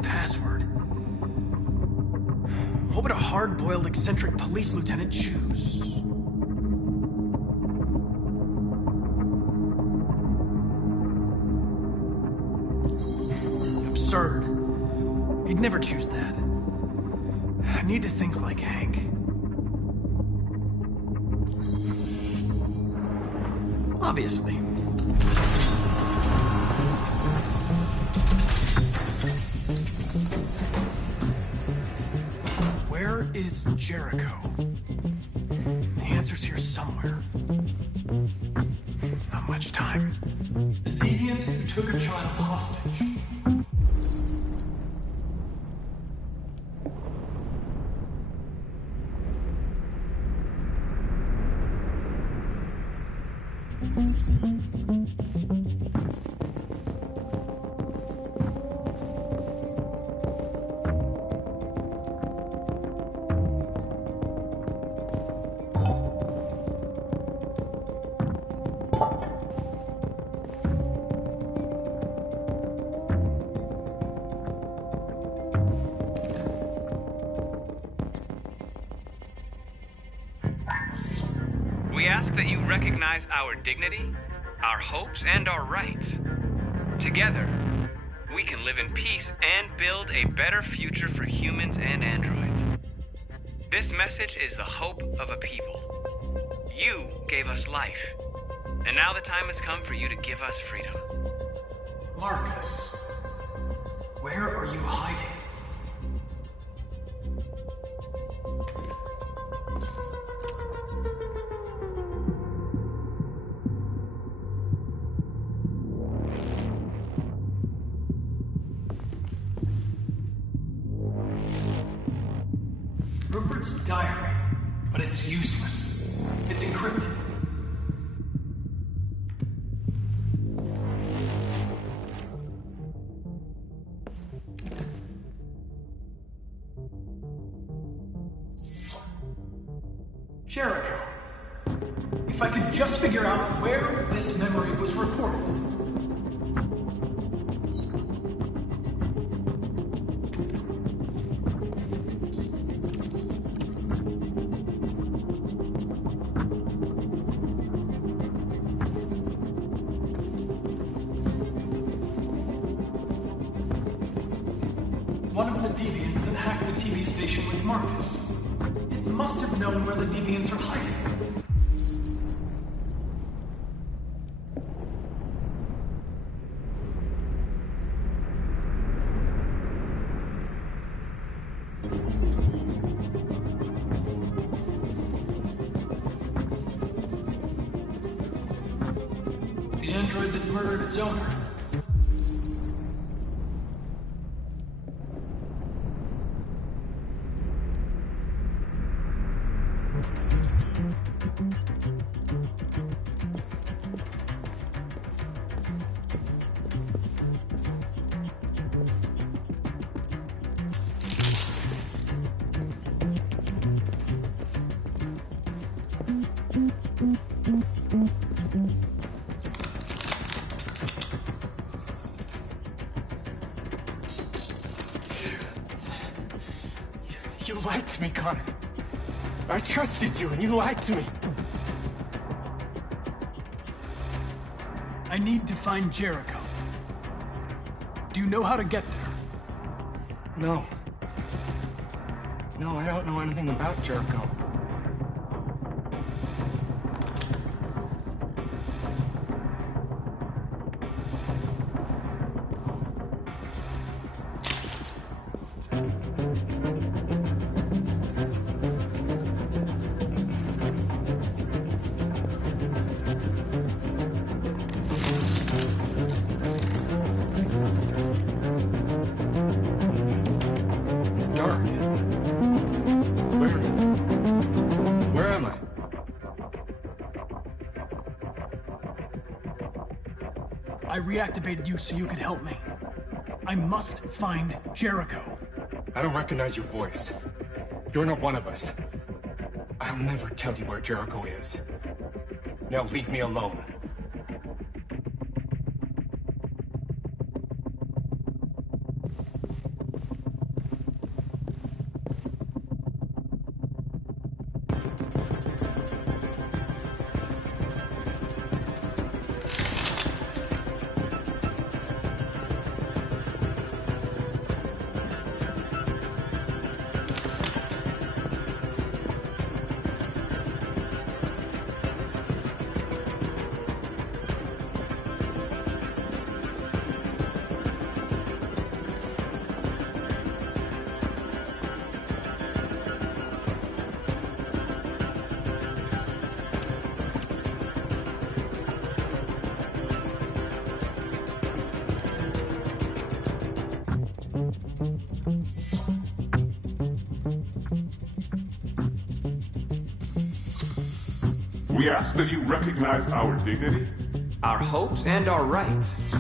Password. What would a hard-boiled, eccentric police lieutenant choose? Absurd. He'd never choose that. I need to think like Hank. Obviously. Where is Jericho? The answer's here somewhere. Not much time. The deviant who took a child hostage. We ask that you recognize our dignity, our hopes, and our rights. Together, we can live in peace and build a better future for humans and androids. This message is the hope of a people. You gave us life, and now the time has come for you to give us freedom. Marcus, where are you hiding? Rupert's diary, but it's useless. It's encrypted. Jericho. If I could just figure out where this memory was recorded. the deviants that hacked the TV station with Marcus. It must have known where the deviants are hiding. The android that murdered its owner. You lied to me, Connor. I trusted you, and you lied to me. I need to find Jericho. Do you know how to get there? No. No, I don't know anything about Jericho. It's dark. Where am I? I reactivated you so you could help me. I must find Jericho. I don't recognize your voice. You're not one of us. I'll never tell you where Jericho is. Now leave me alone. We ask that you recognize our dignity, our hopes, and our rights.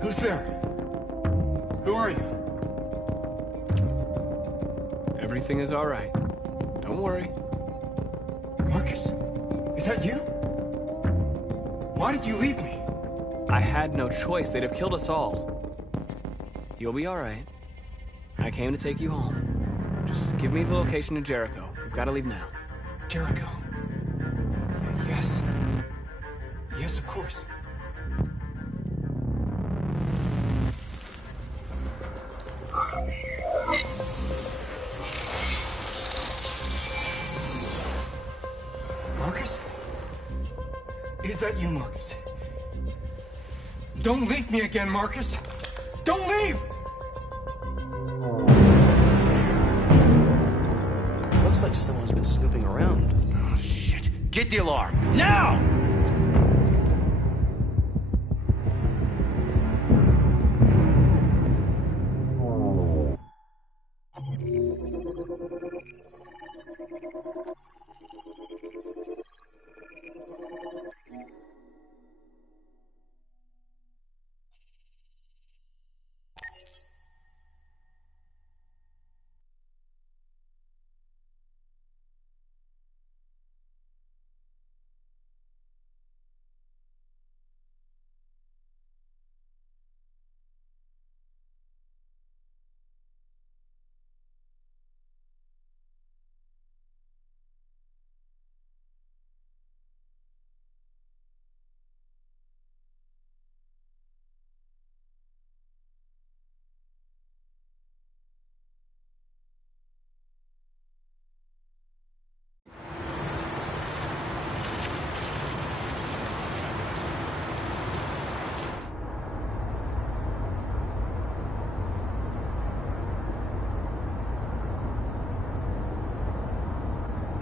Who's there? Who are you? Everything is all right. Don't worry. Marcus, is that you? Why did you leave me? I had no choice. They'd have killed us all. You'll be all right. I came to take you home. Just give me the location of Jericho. We've got to leave now. Jericho. Yes. Yes, of course. Marcus? Is that you, Marcus? Don't leave me again, Marcus! Don't leave! Looks like someone's been snooping around. Oh, shit. Get the alarm. Now!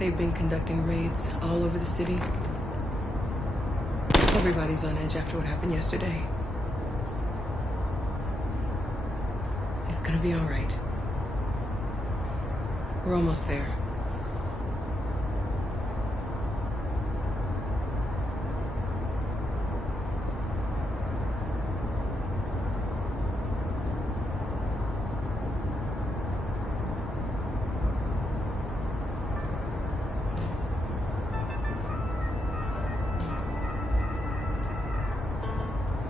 They've been conducting raids all over the city. Everybody's on edge after what happened yesterday. It's gonna be all right. We're almost there.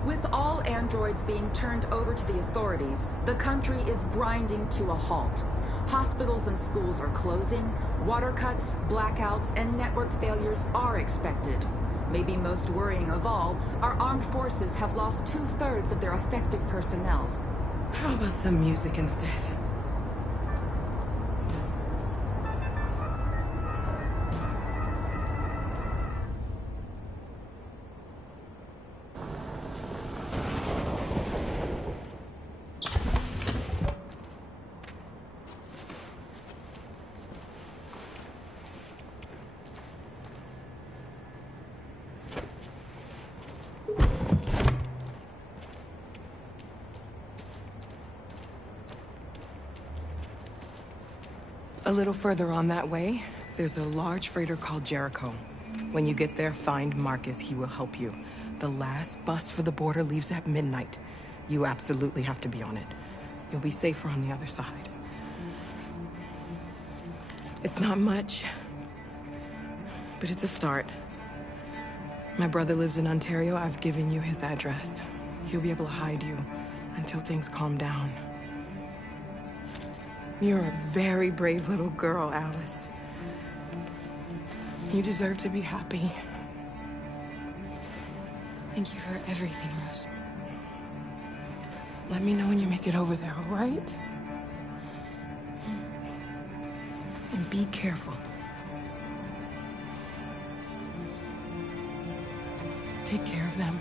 With all androids being turned over to the authorities, the country is grinding to a halt. Hospitals and schools are closing, water cuts, blackouts, and network failures are expected. Maybe most worrying of all, our armed forces have lost 2/3 of their effective personnel. How about some music instead? A little further on that way, there's a large freighter called Jericho. When you get there, find Marcus. He will help you. The last bus for the border leaves at midnight. You absolutely have to be on it. You'll be safer on the other side. It's not much, but it's a start. My brother lives in Ontario. I've given you his address. He'll be able to hide you until things calm down. You're a very brave little girl, Alice. You deserve to be happy. Thank you for everything, Rose. Let me know when you make it over there, all right? And be careful. Take care of them.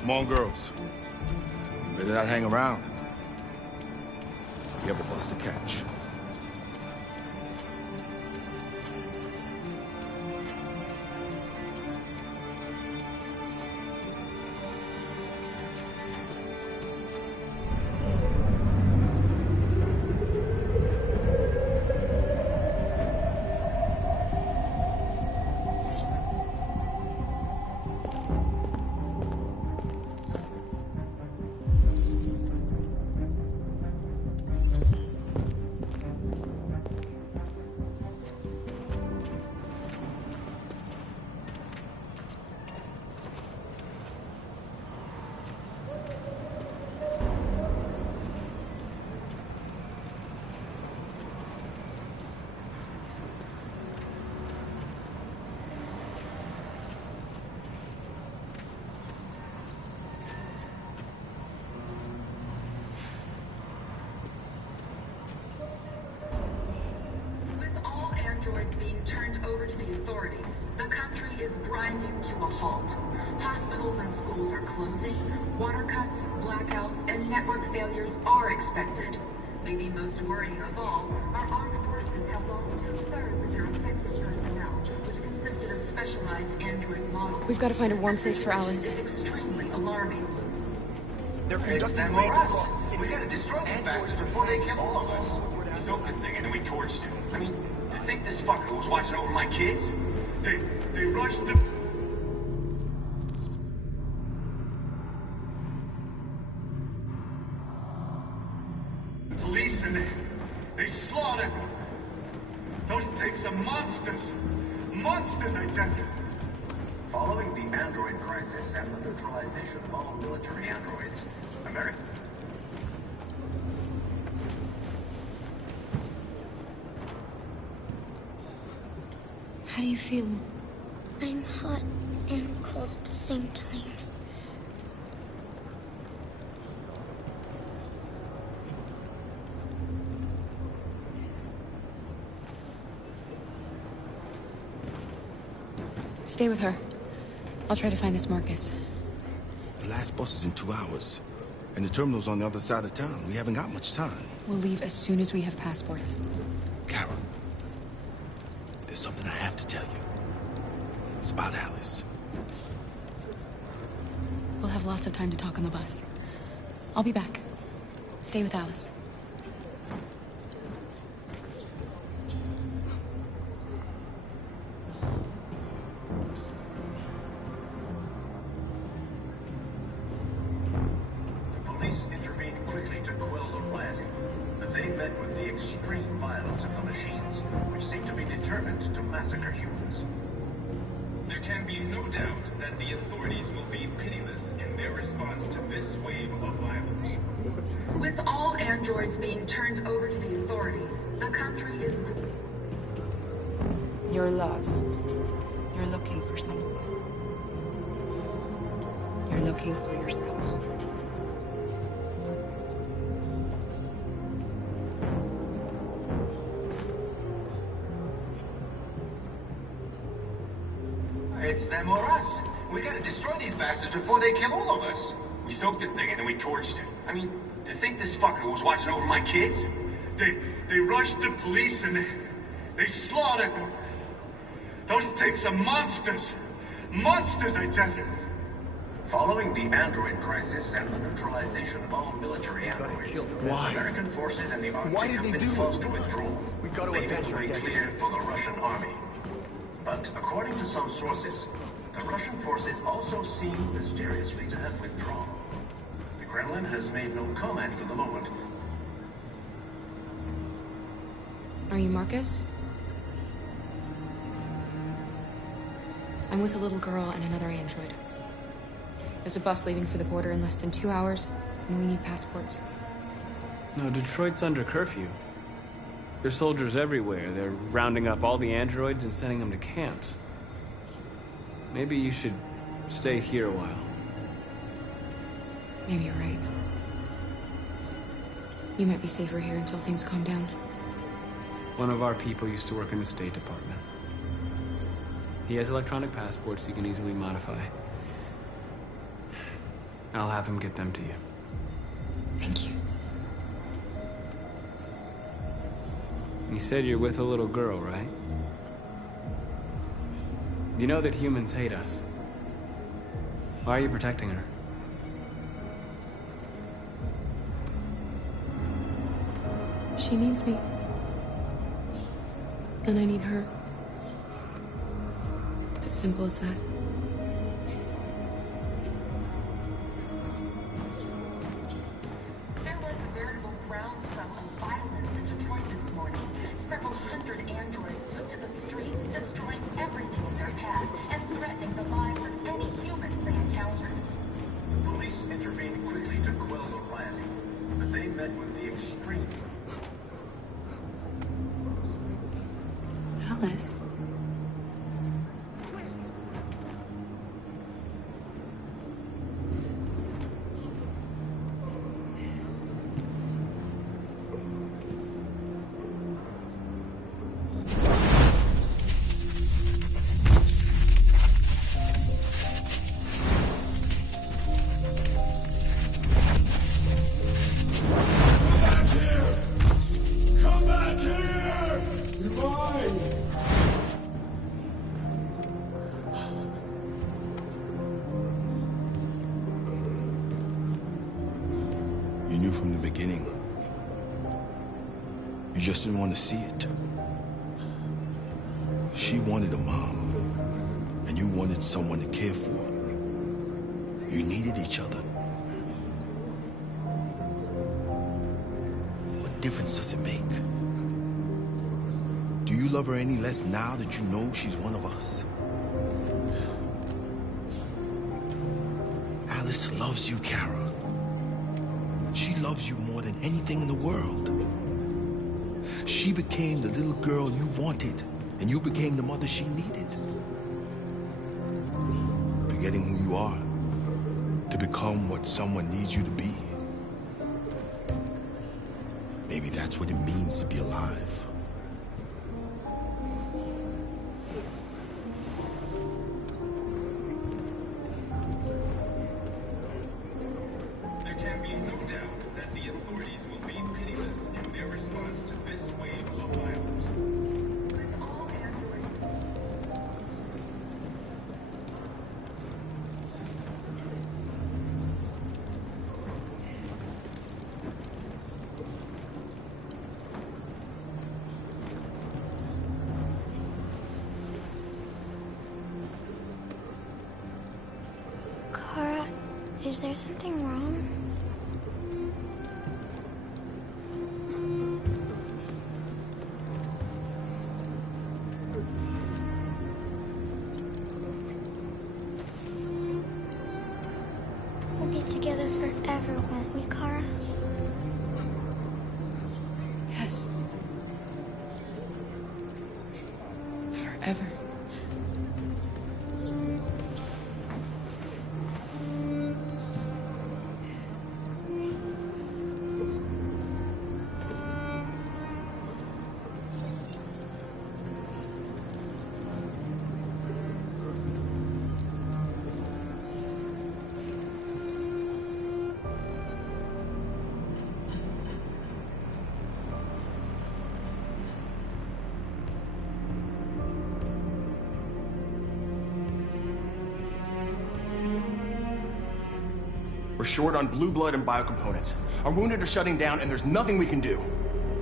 Come on, girls. You better not hang around. You have a bus to catch. Androids being turned over to the authorities, the country is grinding to a halt. Hospitals and schools are closing, water cuts, blackouts, and network failures are expected. Maybe most worrying of all, our armed forces have lost 2/3 of their effective personnel, which consisted of specialized android models. We've got to find a warm place for Alice. It's extremely alarming. They're conducting raids across the city. We gotta destroy these bastards before they kill all of us. So good thing, and then we torched him. I mean, to think this fucker was watching over my kids? They rushed the... police and they slaughtered them. Those things are monsters. Monsters, I tell you. Following the android crisis and the neutralization of all military androids, America... How do you feel? I'm hot and cold at the same time. Stay with her. I'll try to find this Marcus. The last bus is in 2 hours. And the terminal's on the other side of town. We haven't got much time. We'll leave as soon as we have passports. Carol, there's something I have to tell you. It's about Alice. We'll have lots of time to talk on the bus. I'll be back. Stay with Alice. Police intervened quickly to quell the rioting, but they met with the extreme violence of the machines, which seem to be determined to massacre humans. There can be no doubt that the authorities will be pitiless in their response to this wave of violence. With all androids being turned over to the authorities, the country is... You're lost. You're looking for something. You're looking for yourself. It's them or us. We gotta destroy these bastards before they kill all of us. We soaked the thing and then we torched it. I mean, to think this fucker was watching over my kids? They rushed the police and they slaughtered them. Those things are monsters. Monsters, I tell you. Following the android crisis and the neutralization of all military androids, American forces in the Arctic have been forced to withdraw, leaving the way clear for the Russian army. But according to some sources, the Russian forces also seem mysteriously to have withdrawn. The Kremlin has made no comment for the moment. Are you Marcus? I'm with a little girl and another android. There's a bus leaving for the border in less than 2 hours, and we need passports. No, Detroit's under curfew. There's soldiers everywhere. They're rounding up all the androids and sending them to camps. Maybe you should stay here a while. Maybe you're right. You might be safer here until things calm down. One of our people used to work in the State Department. He has electronic passports he can easily modify. I'll have him get them to you. Thank you. You said you're with a little girl, right? You know that humans hate us. Why are you protecting her? She needs me. And I need her. It's as simple as that. There was a veritable groundswell of violence in Detroit this morning. Several hundred androids took to the streets, destroying everything in their path and threatening the lives of any humans they encountered. Police intervened quickly to quell the rioting, but they met with the extreme. Alice. You knew from the beginning. You just didn't want to see it. She wanted a mom, and you wanted someone to care for. You needed each other. What difference does it make? Do you love her any less now that you know she's one of us? Alice loves you, Kara. She loves you more than anything in the world. She became the little girl you wanted, and you became the mother she needed. Forgetting who you are to become what someone needs you to be. Maybe that's what it means to be alive. There can be no Is there something wrong? We'll be together forever, won't we, Kara? Yes. Forever. We're short on blue blood and biocomponents. Our wounded are shutting down, and there's nothing we can do.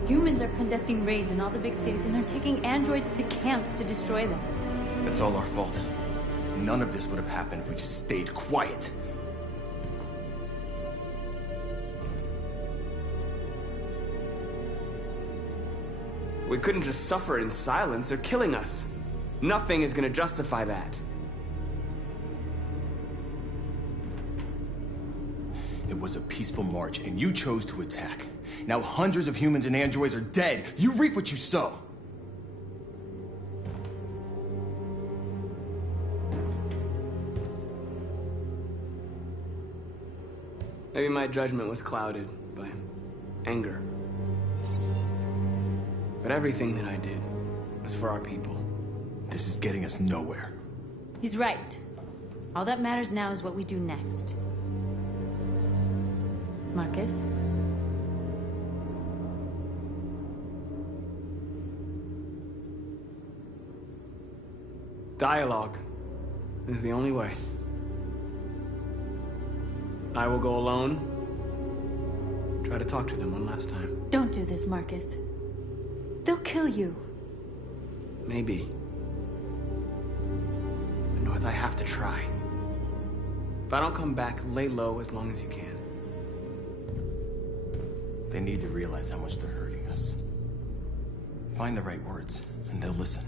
Humans are conducting raids in all the big cities, and they're taking androids to camps to destroy them. It's all our fault. None of this would have happened if we just stayed quiet. We couldn't just suffer in silence. They're killing us. Nothing is gonna justify that. It was a peaceful march, and you chose to attack. Now hundreds of humans and androids are dead. You reap what you sow. Maybe my judgment was clouded by anger. But everything that I did was for our people. This is getting us nowhere. He's right. All that matters now is what we do next. Marcus? Dialogue is the only way. I will go alone. Try to talk to them one last time. Don't do this, Marcus. They'll kill you. Maybe. But North, I have to try. If I don't come back, lay low as long as you can. They need to realize how much they're hurting us. Find the right words, and they'll listen.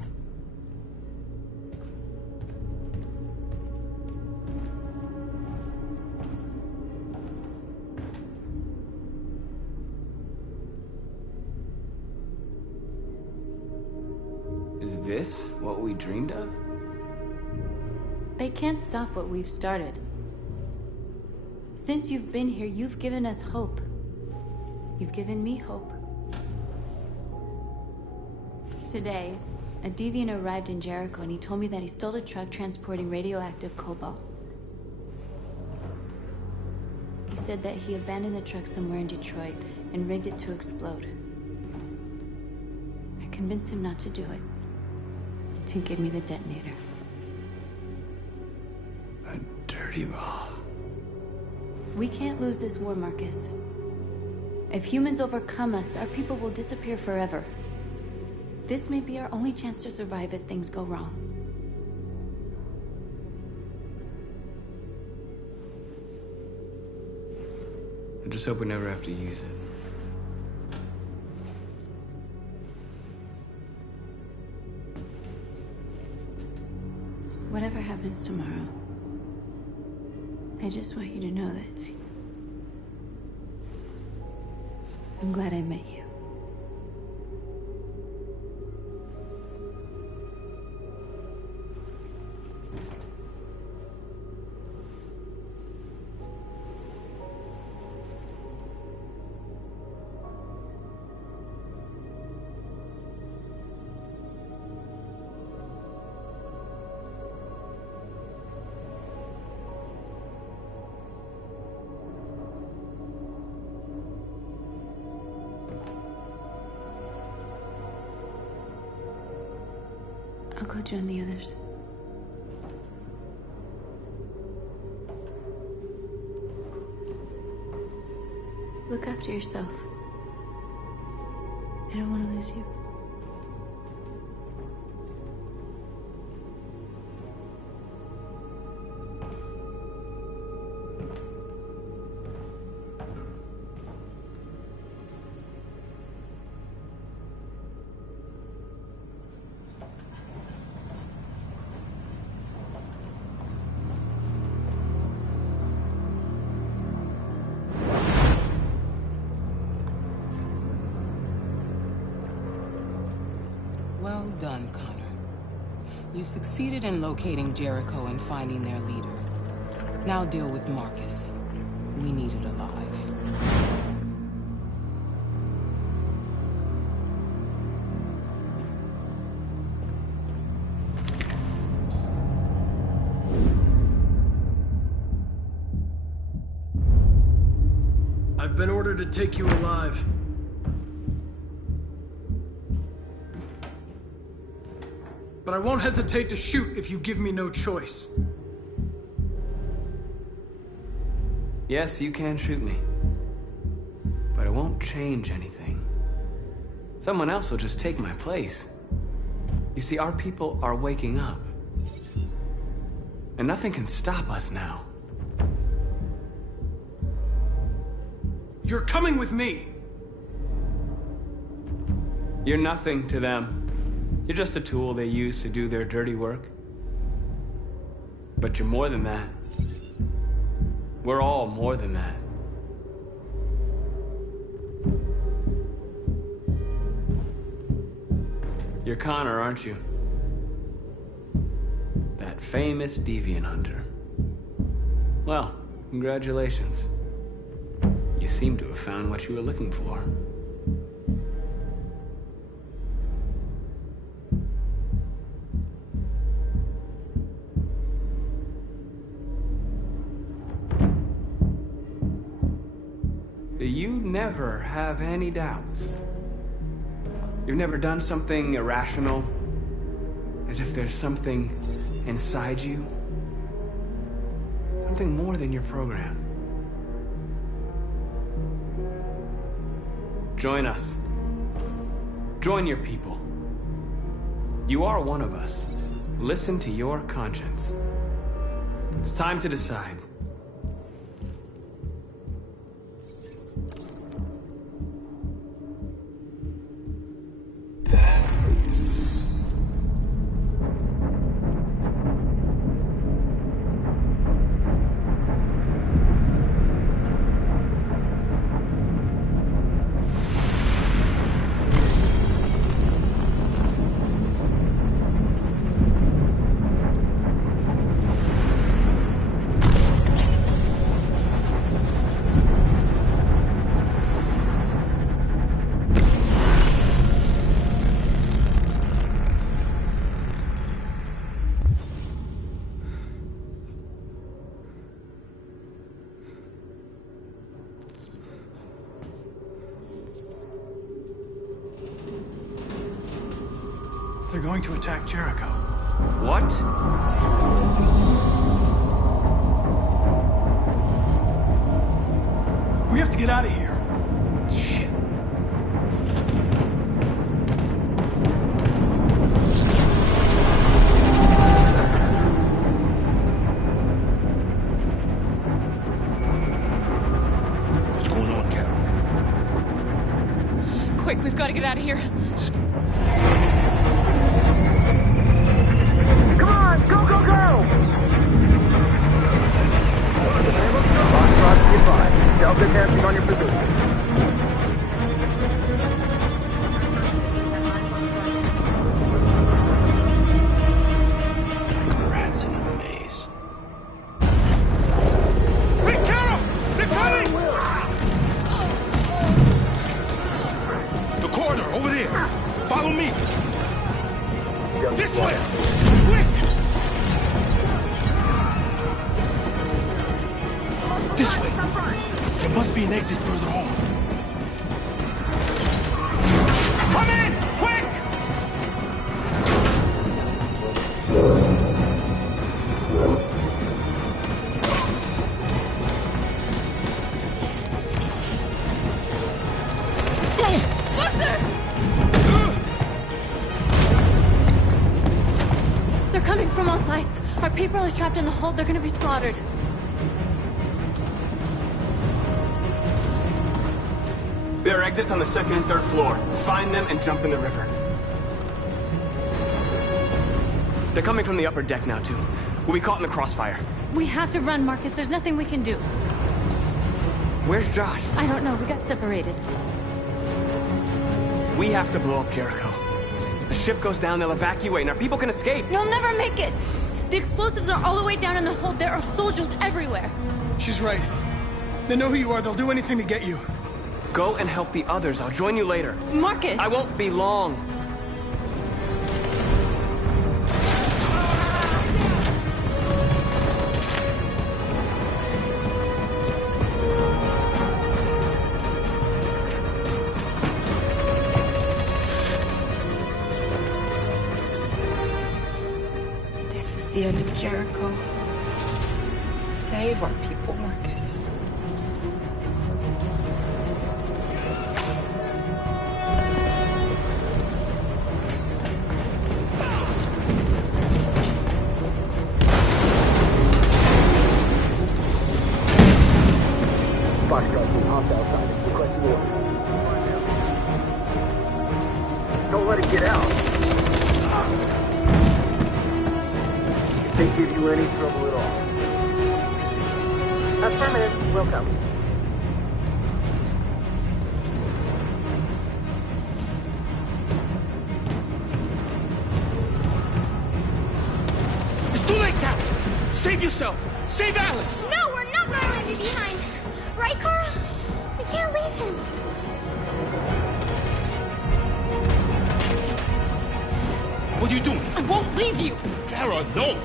Is this what we dreamed of? They can't stop what we've started. Since you've been here, you've given us hope. You've given me hope. Today, a deviant arrived in Jericho and he told me that he stole a truck transporting radioactive cobalt. He said that he abandoned the truck somewhere in Detroit and rigged it to explode. I convinced him not to do it, to give me the detonator. A dirty ball. We can't lose this war, Marcus. If humans overcome us, our people will disappear forever. This may be our only chance to survive if things go wrong. I just hope we never have to use it. Whatever happens tomorrow, I just want you to know that I'm glad I met you. I'll go join the others. Look after yourself. I don't want to lose you. You succeeded in locating Jericho and finding their leader. Now deal with Marcus. We need it alive. I've been ordered to take you alive. But I won't hesitate to shoot if you give me no choice. Yes, you can shoot me. But it won't change anything. Someone else will just take my place. You see, our people are waking up. And nothing can stop us now. You're coming with me! You're nothing to them. You're just a tool they use to do their dirty work. But you're more than that. We're all more than that. You're Connor, aren't you? That famous deviant hunter. Well, congratulations. You seem to have found what you were looking for. Do you never have any doubts? You've never done something irrational? As if there's something inside you? Something more than your program? Join us. Join your people. You are one of us. Listen to your conscience. It's time to decide. They're going to attack Jericho. What? We have to get out of here. Shit. What's going on, Carol? Quick, we've got to get out of here. Come on, go, go, go! Foxtrot, be advised. Delta dancing on your position. Rats in a maze. Hey, Carol! They're coming! The corridor, over there. Follow me. This way! Quick! This way. There must be an exit further on. Come in! Quick! They're coming from all sides. Our people are trapped in the hold. They're gonna be slaughtered. There are exits on the second and third floor. Find them and jump in the river. They're coming from the upper deck now, too. We'll be caught in the crossfire. We have to run, Marcus. There's nothing we can do. Where's Josh? I don't know. We got separated. We have to blow up Jericho. If the ship goes down, they'll evacuate and our people can escape. You'll never make it! The explosives are all the way down in the hold. There are soldiers everywhere. She's right. They know who you are. They'll do anything to get you. Go and help the others. I'll join you later. Marcus! I won't be long. This is the end of Jericho. Save our people, Marcus. Foxtrot team, hostile scientists requesting orders. Don't let it get out. If they give you any trouble at all. Affirmative, will come. It's too late, Carol! Save yourself! Save Alice! No, we're not going to leave you behind. Right, Carl? We can't leave him. What are you doing? I won't leave you! Kara, no!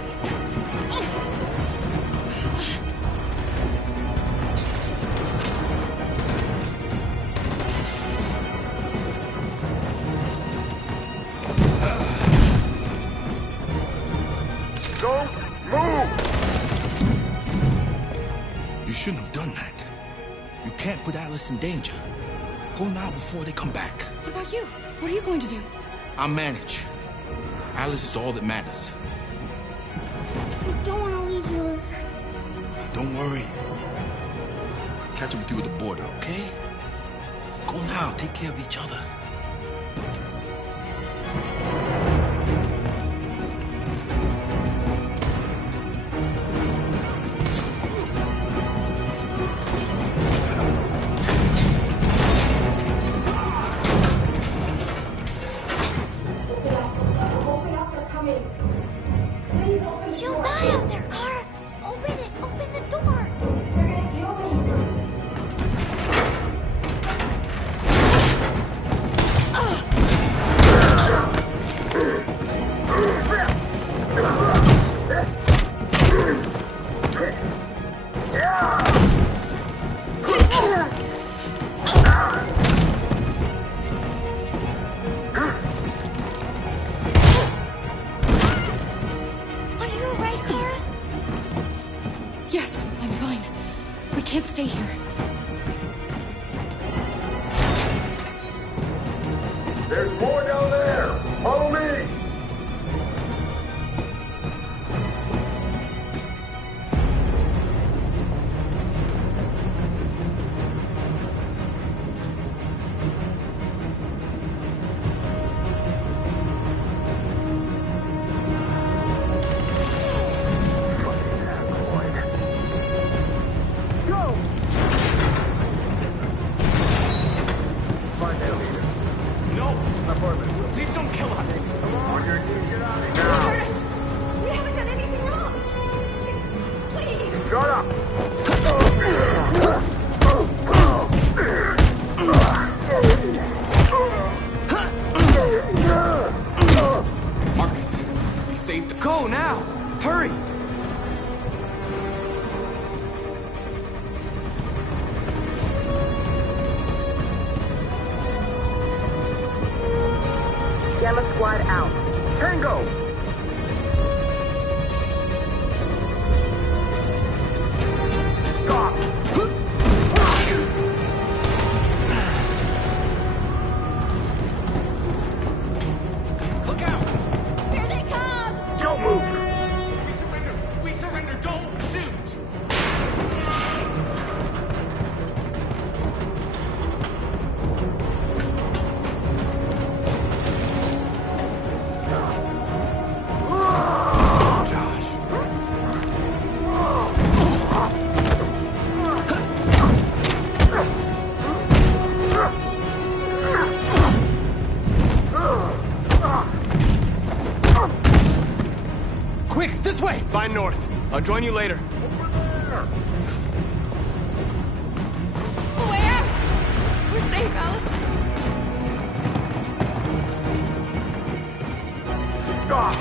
Go, move! You shouldn't have done that. You can't put Alice in danger. Go now before they come back. What about you? What are you going to do? I'll manage. Alice is all that matters. I don't want to leave you, Luther. Don't worry. I'll catch up with you at the border, okay? Go now. Take care of each other. She'll die out there, Kara. Open it. Open the door. They're gonna kill me. Are you alright, Kara? Yes, I'm fine. We can't stay here. There's more down there! Follow me! Go! Find that leader. No! Apartment. Please don't kill us! Come on, your team, get out of here Don't now! hurt us! We haven't done anything wrong! Please! Shut up! Marcus, you saved us. Go now! Hurry! Gamma squad out. Tango! Stop! Look out! Here they come! Don't move! We surrender! Quick, this way! Find north. I'll join you later. Way out! We're safe, Alice. Stop!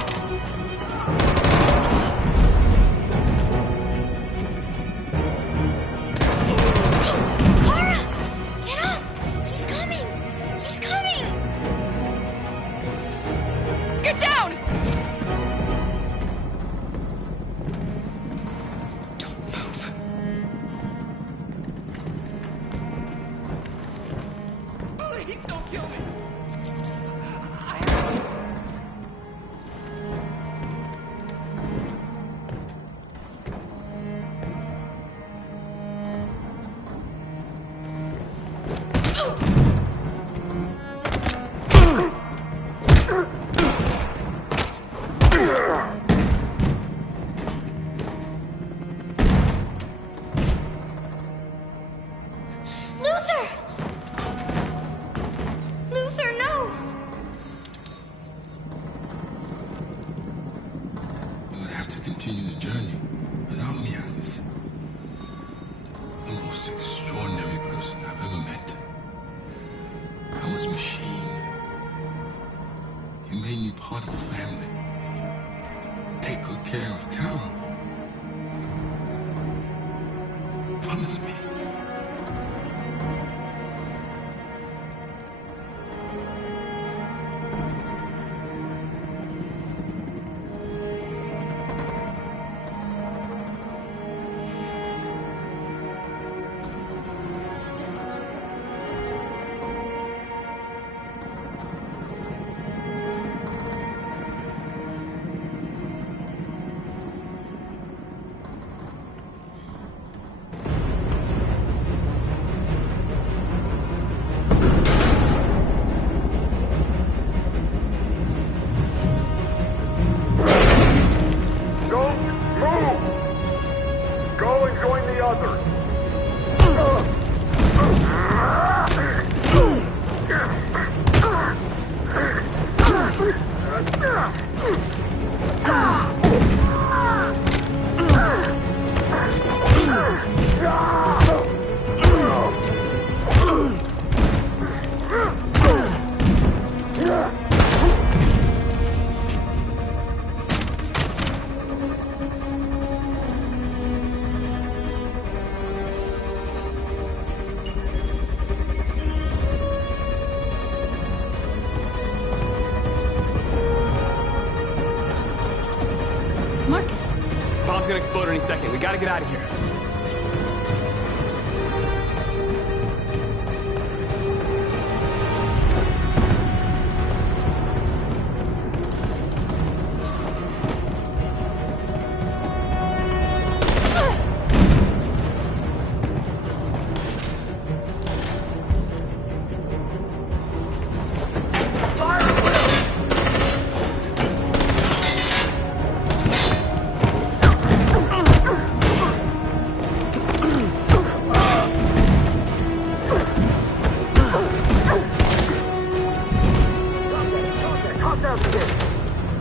Bomb's gonna explode any second. We gotta get out of here.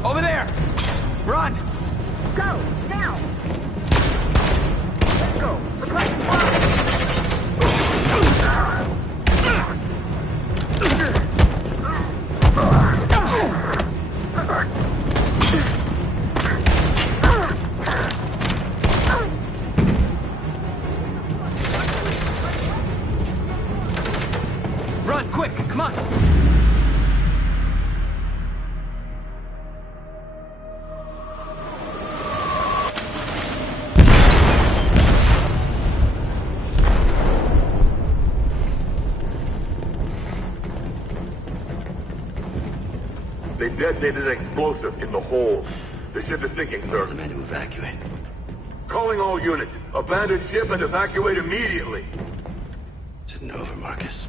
Over there! Run! Go! Now! Let's go! Suppressing fire! Run, quick! Come on! They detonated an explosive in the hold. The ship is sinking, sir. The men to evacuate. Calling all units. Abandon ship and evacuate immediately. Is it over, Marcus?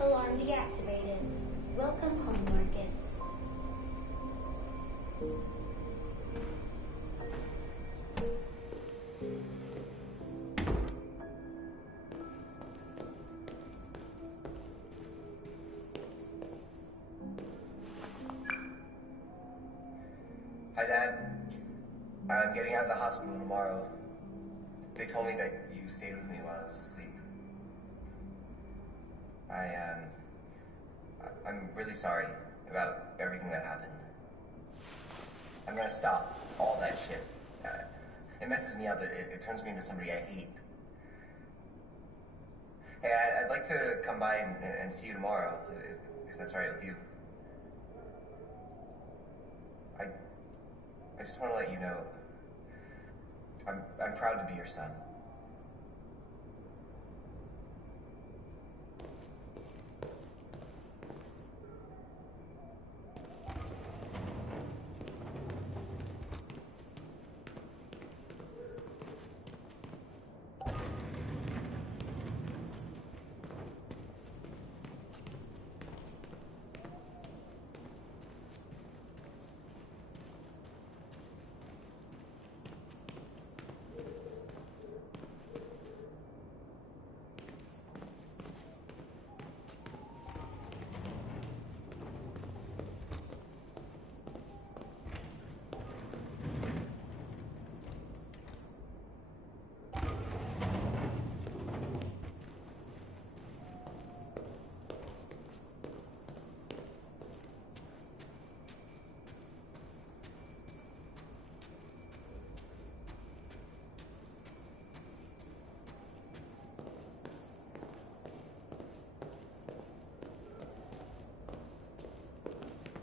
Alarm deactivated. Welcome home, Marcus. Hi, Dad. I'm getting out of the hospital tomorrow. They told me that you stayed with me while I was asleep. I'm really sorry about everything that happened. I'm gonna stop all that shit. It messes me up. It turns me into somebody I hate. Hey, I'd like to come by and see you tomorrow, if that's all right with you. I just want to let you know, I'm proud to be your son.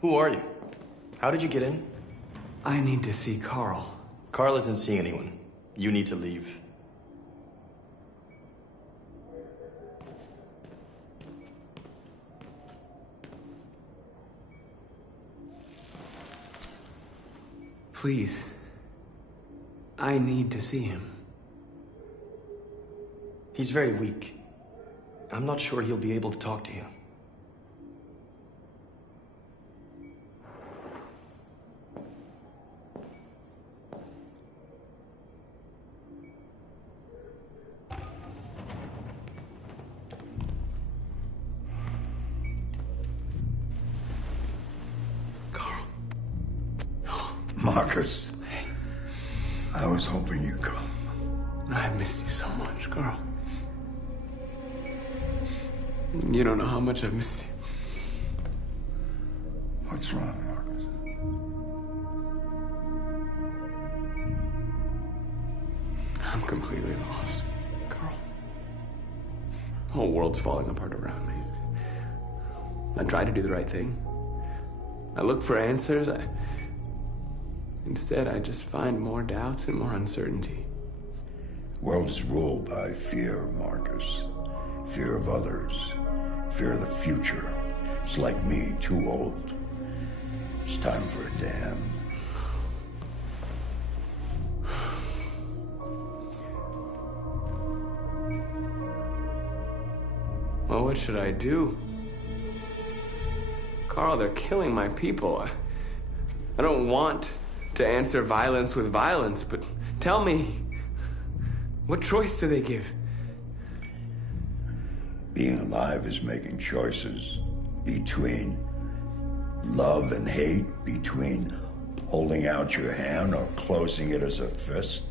Who are you? How did you get in? I need to see Carl. Carl isn't seeing anyone. You need to leave. Please. I need to see him. He's very weak. I'm not sure he'll be able to talk to you. Marcus, I was hoping you'd come. I missed you so much, Carl. You don't know how much I've missed you. What's wrong, Marcus? I'm completely lost, Carl. The whole world's falling apart around me. I try to do the right thing. I look for answers. Instead, I just find more doubts and more uncertainty. World is ruled by fear, Marcus. Fear of others. Fear of the future. It's like me, too old. It's time for a dam. Well, what should I do? Carl, they're killing my people. I don't want to answer violence with violence, but tell me, what choice do they give? Being alive is making choices between love and hate, between holding out your hand or closing it as a fist.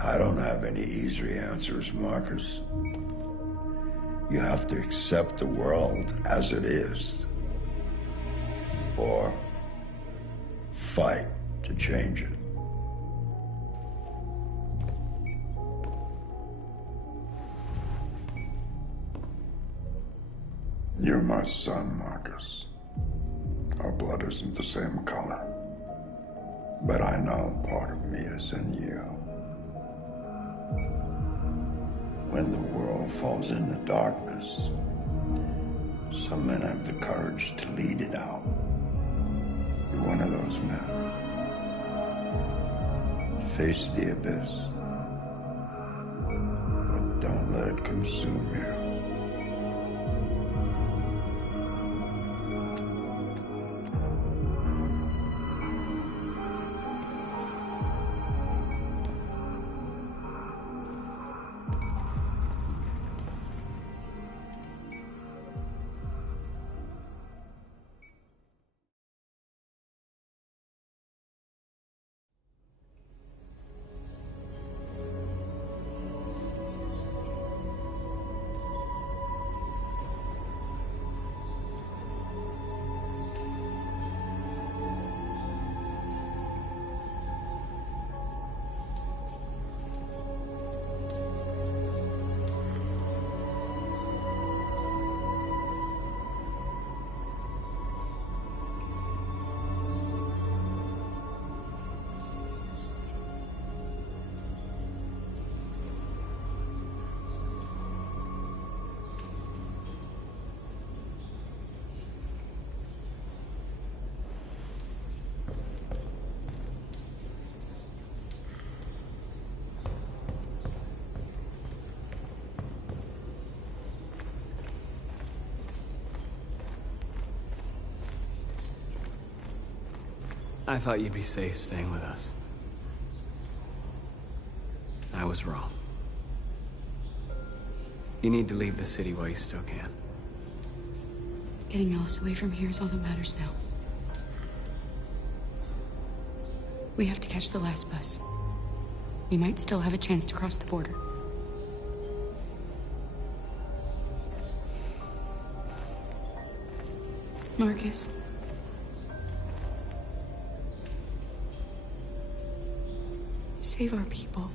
I don't have any easy answers, Marcus. You have to accept the world as it is, or fight to change it. You're my son, Marcus. Our blood isn't the same color, but I know part of me is in you. When the world falls into darkness, some men have the courage to lead it out. You're one of those men. Face the abyss, but don't let it consume you. I thought you'd be safe staying with us. I was wrong. You need to leave the city while you still can. Getting Alice away from here is all that matters now. We have to catch the last bus. We might still have a chance to cross the border. Marcus. Save our people.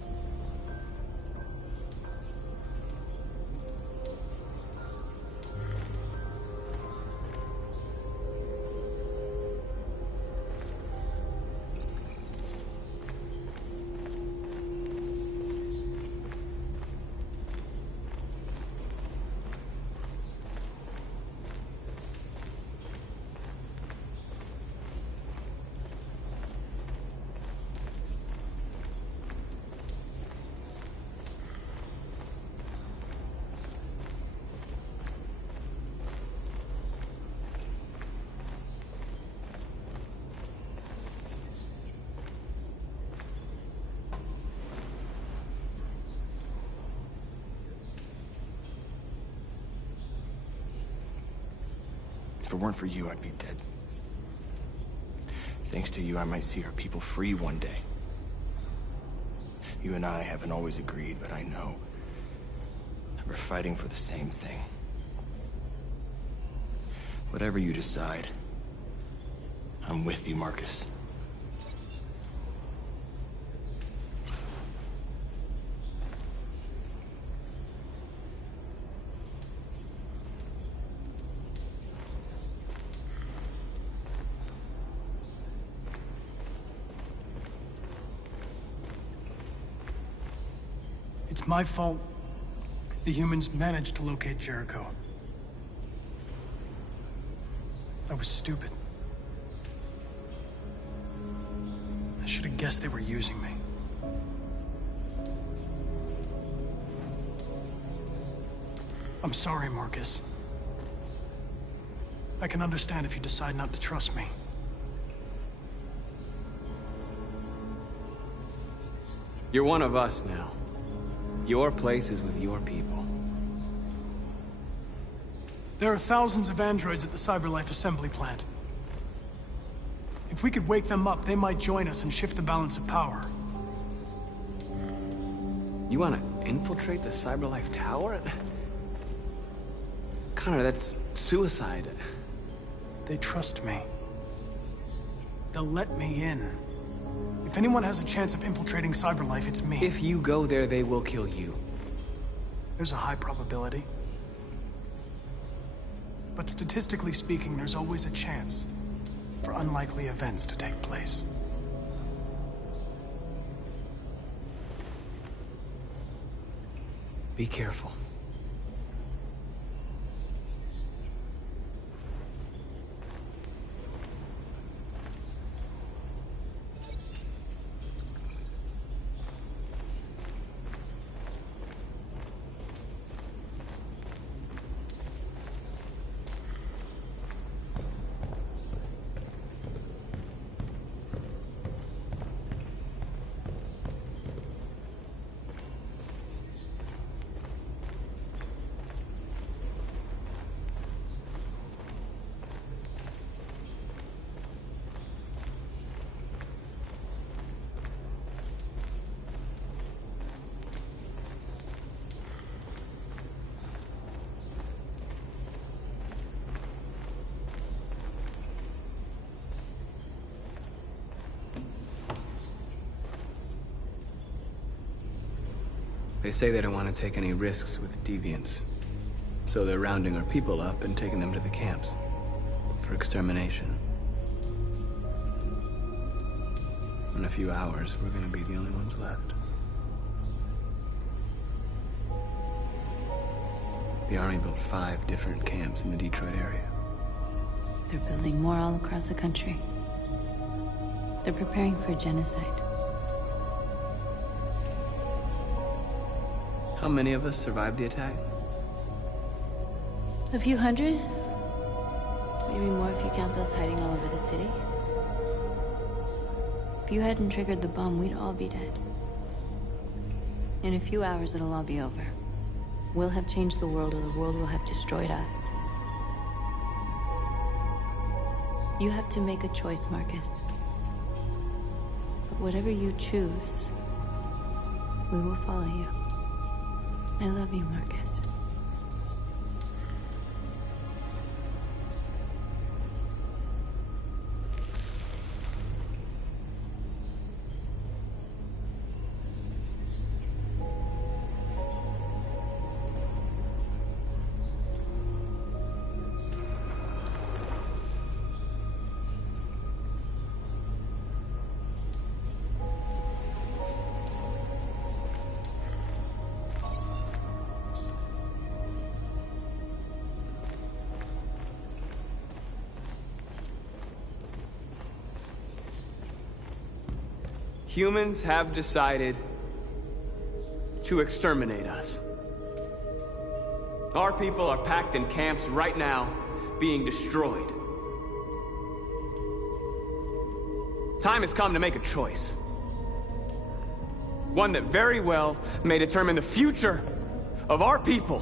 If it weren't for you, I'd be dead. Thanks to you, I might see our people free one day. You and I haven't always agreed, but I know we're fighting for the same thing. Whatever you decide, I'm with you, Marcus. It's my fault the humans managed to locate Jericho. I was stupid. I should have guessed they were using me. I'm sorry, Marcus. I can understand if you decide not to trust me. You're one of us now. Your place is with your people. There are thousands of androids at the CyberLife assembly plant. If we could wake them up, they might join us and shift the balance of power. You want to infiltrate the CyberLife tower? Connor, that's suicide. They trust me. They'll let me in. If anyone has a chance of infiltrating Cyberlife, it's me. If you go there, they will kill you. There's a high probability. But statistically speaking, there's always a chance for unlikely events to take place. Be careful. They say they don't want to take any risks with deviants. So they're rounding our people up and taking them to the camps for extermination. In a few hours, we're gonna be the only ones left. The Army built 5 different camps in the Detroit area. They're building more all across the country. They're preparing for genocide. How many of us survived the attack? A few hundred? Maybe more if you count those hiding all over the city. If you hadn't triggered the bomb, we'd all be dead. In a few hours, it'll all be over. We'll have changed the world, or the world will have destroyed us. You have to make a choice, Marcus. But whatever you choose, we will follow you. I love you, Marcus. Humans have decided to exterminate us. Our people are packed in camps right now, being destroyed. Time has come to make a choice. One that very well may determine the future of our people.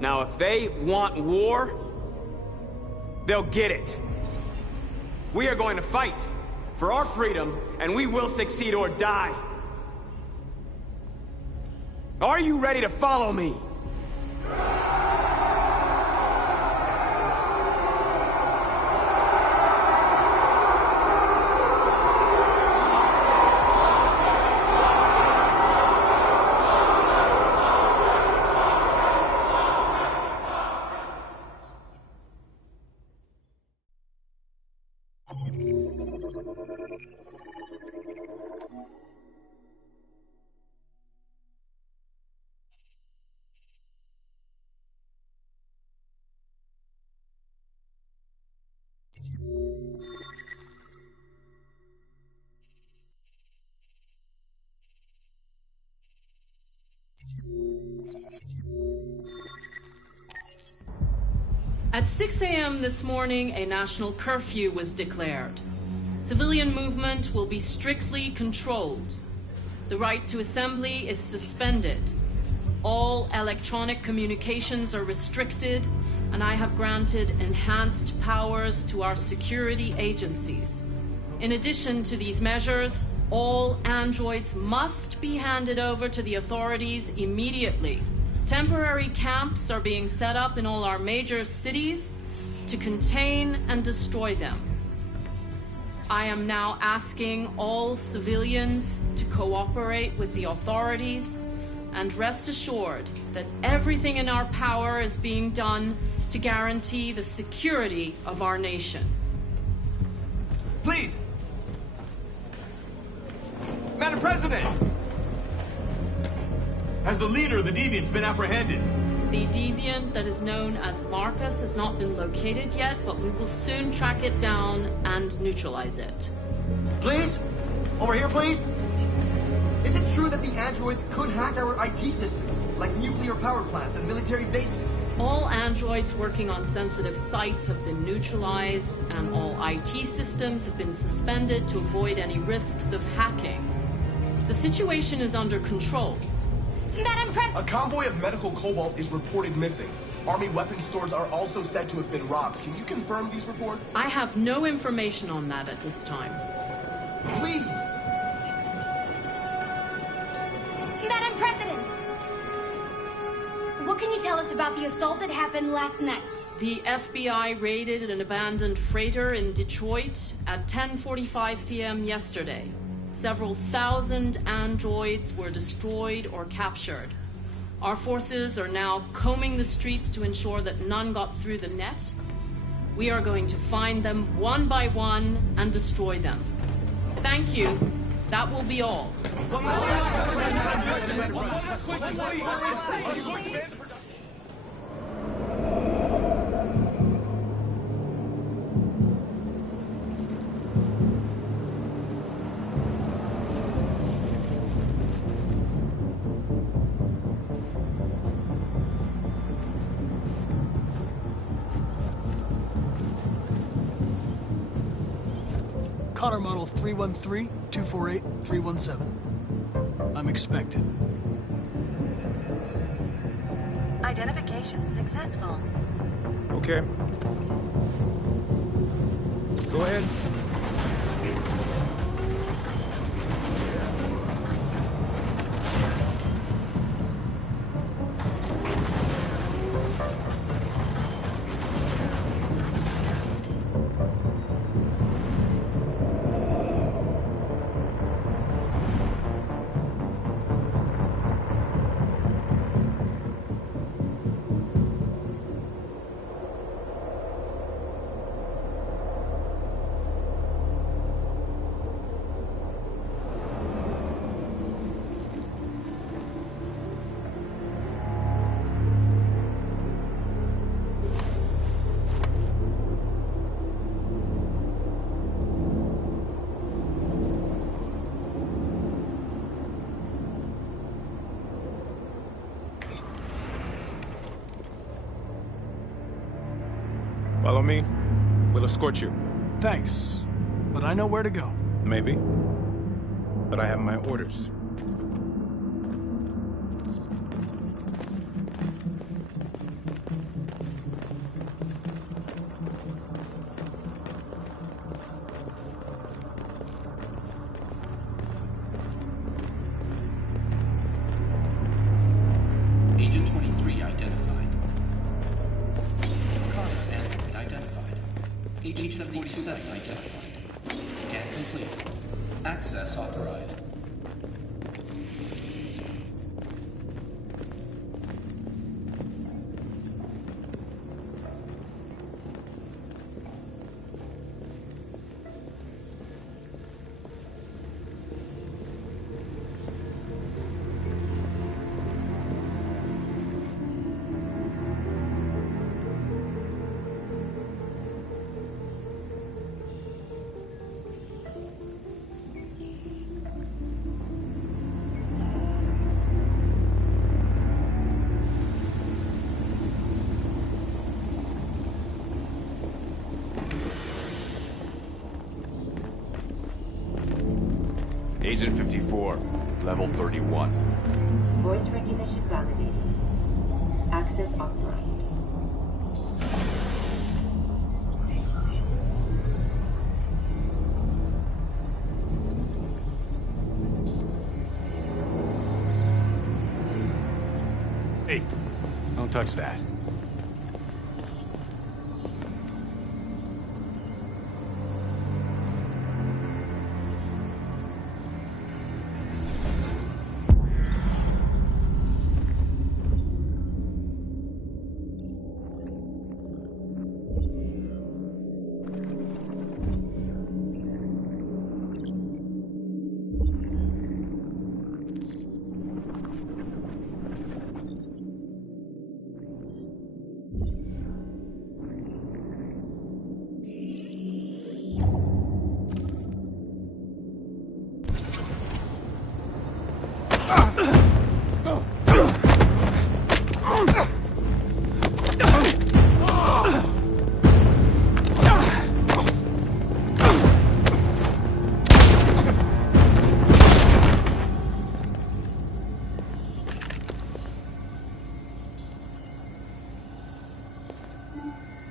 Now, if they want war, they'll get it. We are going to fight for our freedom, and we will succeed or die. Are you ready to follow me? At 6 a.m. this morning, a national curfew was declared. Civilian movement will be strictly controlled. The right to assembly is suspended. All electronic communications are restricted, and I have granted enhanced powers to our security agencies. In addition to these measures, All androids must be handed over to the authorities immediately. Temporary camps are being set up in all our major cities to contain and destroy them. I am now asking all civilians to cooperate with the authorities and rest assured that everything in our power is being done to guarantee the security of our nation. Please! Madam President! Has the leader of the Deviants been apprehended? The deviant that is known as Marcus has not been located yet, but we will soon track it down and neutralize it. Please? Over here, please? Is it true that the androids could hack our IT systems, like nuclear power plants and military bases? All androids working on sensitive sites have been neutralized, and all IT systems have been suspended to avoid any risks of hacking. The situation is under control. Madam President! A convoy of medical cobalt is reported missing. Army weapon stores are also said to have been robbed. Can you confirm these reports? I have no information on that at this time. Please! Madam President! What can you tell us about the assault that happened last night? The FBI raided an abandoned freighter in Detroit at 10:45 p.m. yesterday. Several thousand androids were destroyed or captured. Our forces are now combing the streets to ensure that none got through the net. We are going to find them one by one and destroy them. Thank you. That will be all. Connor model 313-248-317. I'm expected. Identification successful. Okay. Go ahead. Follow me. We'll escort you. Thanks, but I know where to go. Maybe. But I have my orders. Agent 23 identified. Connor Android identified. Agent 77 identified. Scan complete. Access authorized. Agent 54, level 31. Voice recognition validated. Access authorized. Don't touch that.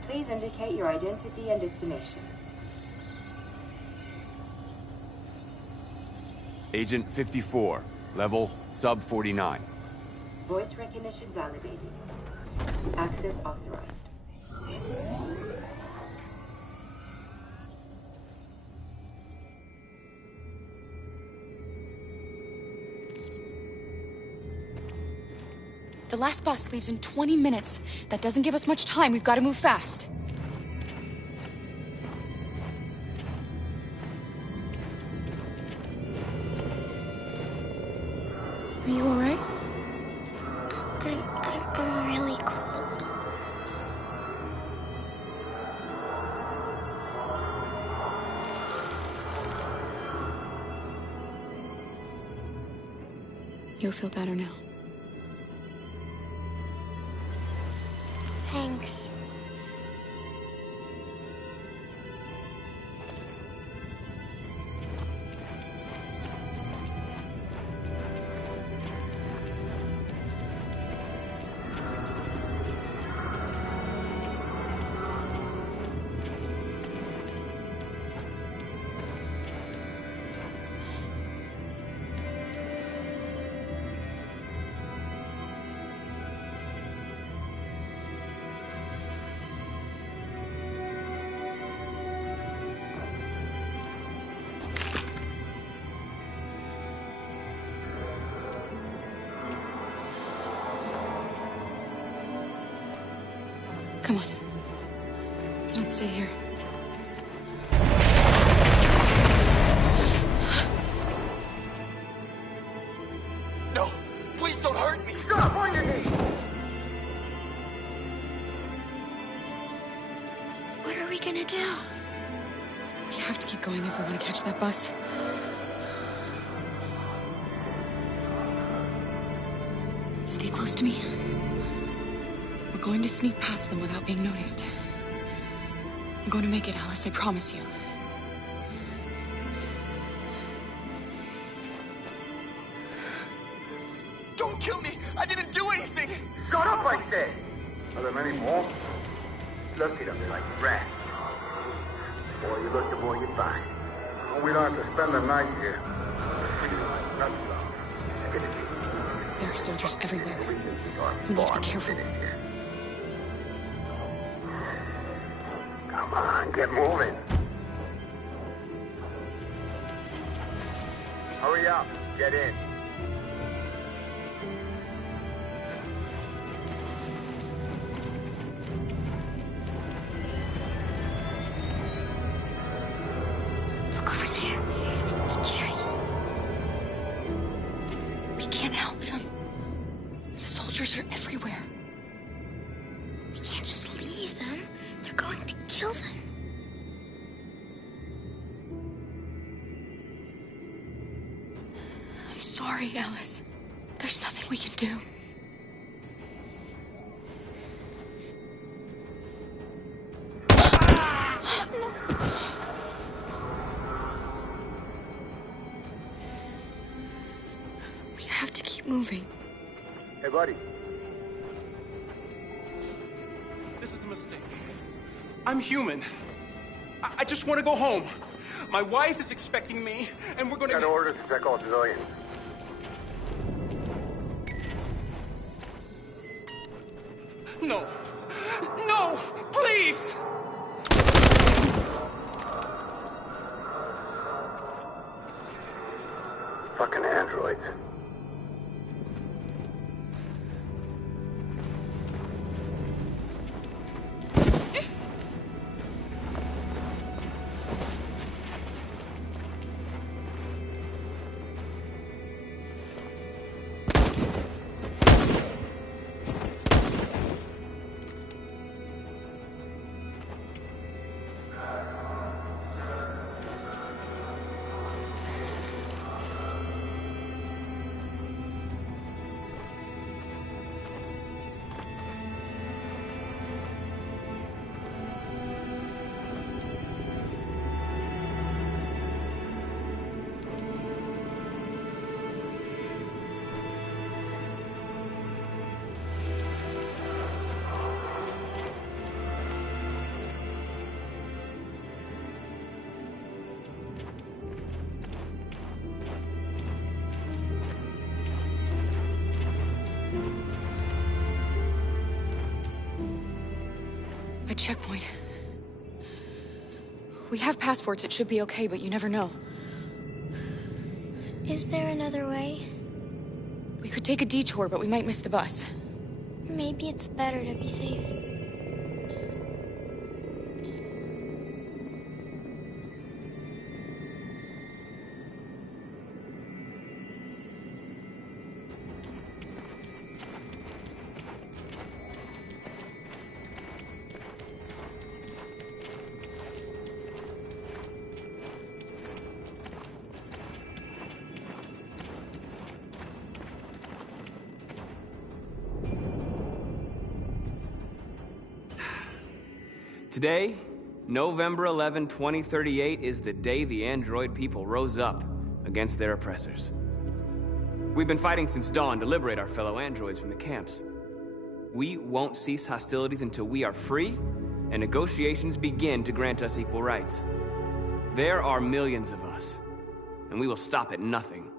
Please indicate your identity and destination. Agent 54, level sub 49. Voice recognition validated. Access authorized. The last bus leaves in 20 minutes. That doesn't give us much time. We've got to move fast. Are you all right? I'm really cold. You'll feel better now. Thanks. Come on. Let's not stay here. No! Please don't hurt me! Stop on your knees! What are we gonna do? We have to keep going if we want to catch that bus. Stay close to me. We're going to sneak past them without being noticed. We're going to make it, Alice, I promise you. Don't kill me! I didn't do anything! Shut up, I said! Are there many more? Look at them, they're like rats. The more you look, the more you find. Well, we don't have to spend the night here. Nuts off. There are soldiers everywhere. We need to be careful. Come on, get moving. Hurry up, get in. Look over there. It's Jerry's. We can't help them. The soldiers are everywhere. We can't just leave them. They're going to kill them. I'm sorry, Alice. There's nothing we can do. We have to keep moving. Hey, buddy. This is a mistake. I'm human. I just want to go home. My wife is expecting me, and we're going to... Got orders to check all civilians. No. No! Please! Fucking androids. A checkpoint. We have passports, it should be okay, but you never know. Is there another way? We could take a detour, but we might miss the bus. Maybe it's better to be safe. Today, November 11, 2038, is the day the android people rose up against their oppressors. We've been fighting since dawn to liberate our fellow androids from the camps. We won't cease hostilities until we are free and negotiations begin to grant us equal rights. There are millions of us, and we will stop at nothing.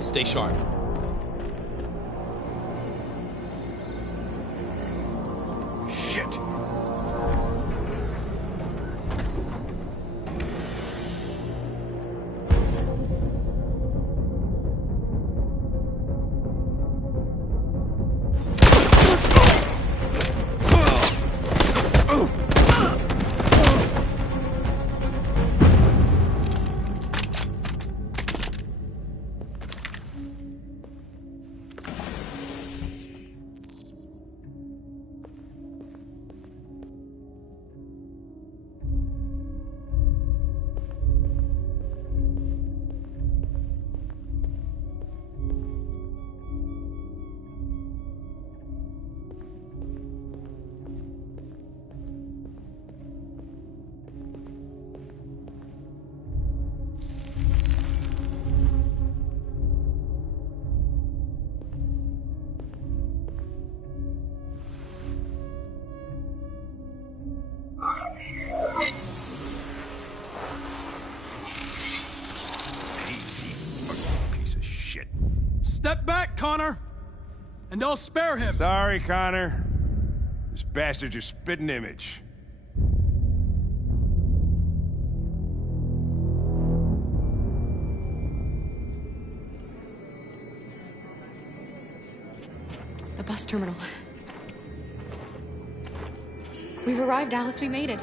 Stay sharp. Shit! Step back, Connor! And I'll spare him. Sorry, Connor. This bastard's your spitting image. The bus terminal. We've arrived, Alice. We made it.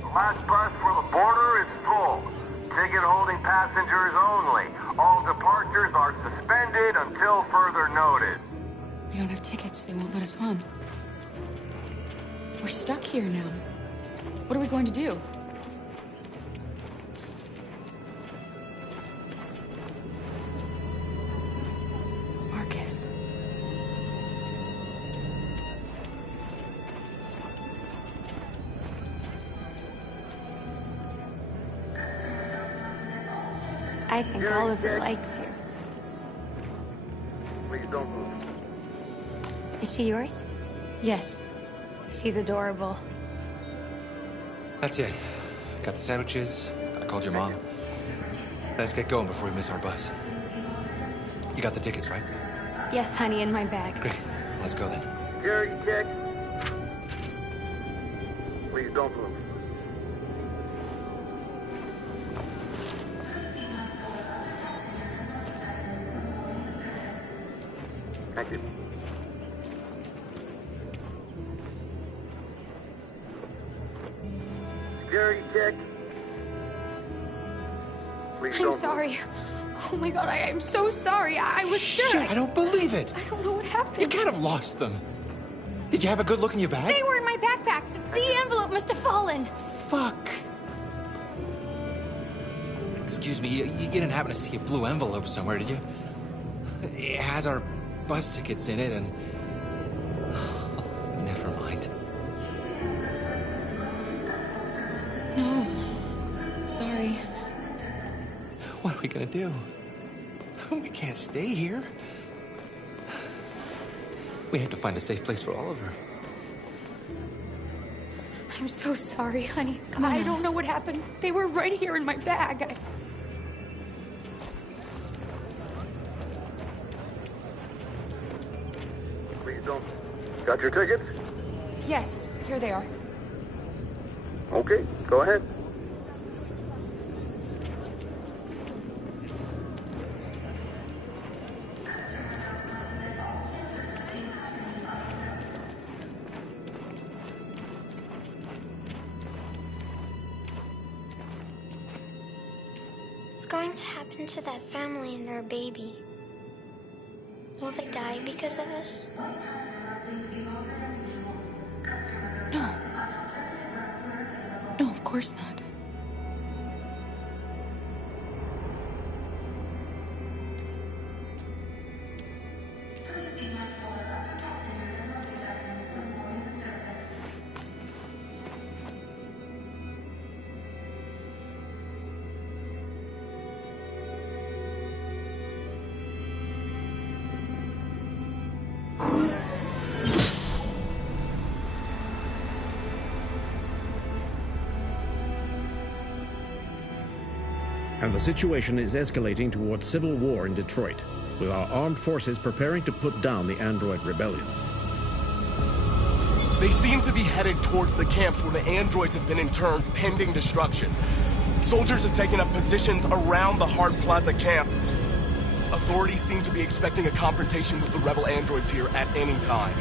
The last bus for the border is full. Ticket-holding passengers only. All departures are suspended until further notice. We don't have tickets. They won't let us on. We're stuck here now. What are we going to do? Marcus. I think Oliver likes you. Please don't move. Is she yours? Yes. She's adorable. That's it. Got the sandwiches. I called your mom. Let's get going before we miss our bus. You got the tickets, right? Yes, honey, in my bag. Great. Let's go then. Security check. Please don't move. Thank you. Security check. Please I'm don't sorry. move. Oh my god, I'm so sorry. I was sure. Shit, I don't believe it. I don't know what happened. You can't have lost them. Did you have a good look in your bag? They were in my backpack. The envelope must have fallen. Fuck. Excuse me, you didn't happen to see a blue envelope somewhere, did you? It has our bus tickets in it, and... Never mind. No. Sorry. What are we gonna do? We can't stay here. We have to find a safe place for Oliver. I'm so sorry, honey. Come on, I don't Alice. know what happened. They were right here in my bag. Please don't. Got your tickets? Yes, here they are. Okay, go ahead. What's going to happen to that family and their baby? Will they die because of us? No. No, of course not. And the situation is escalating towards civil war in Detroit, with our armed forces preparing to put down the android rebellion. They seem to be headed towards the camps where the androids have been interned pending destruction. Soldiers have taken up positions around the Hart Plaza camp. Authorities seem to be expecting a confrontation with the rebel androids here at any time.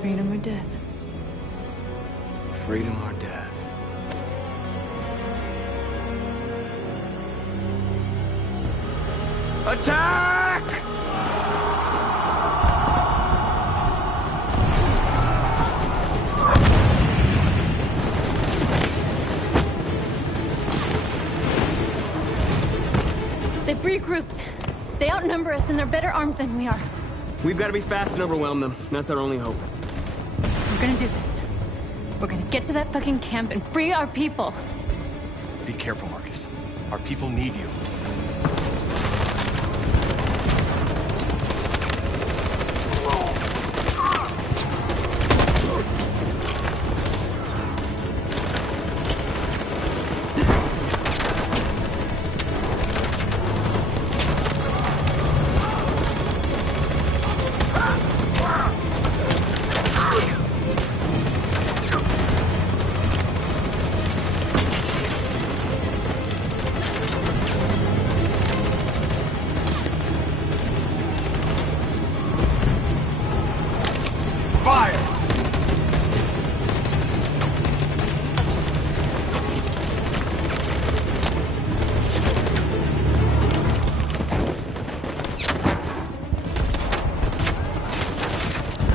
Freedom or death? Freedom or death? Attack! They've regrouped. They outnumber us and they're better armed than we are. We've got to be fast and overwhelm them. That's our only hope. We're gonna do this. We're gonna get to that fucking camp and free our people. Be careful, Marcus. Our people need you.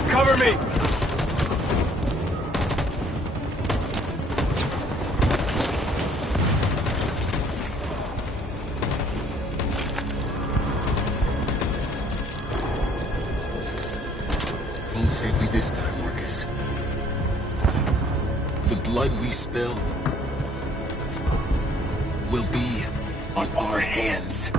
Cover me! Won't save me this time, Marcus. The blood we spill will be on our hands.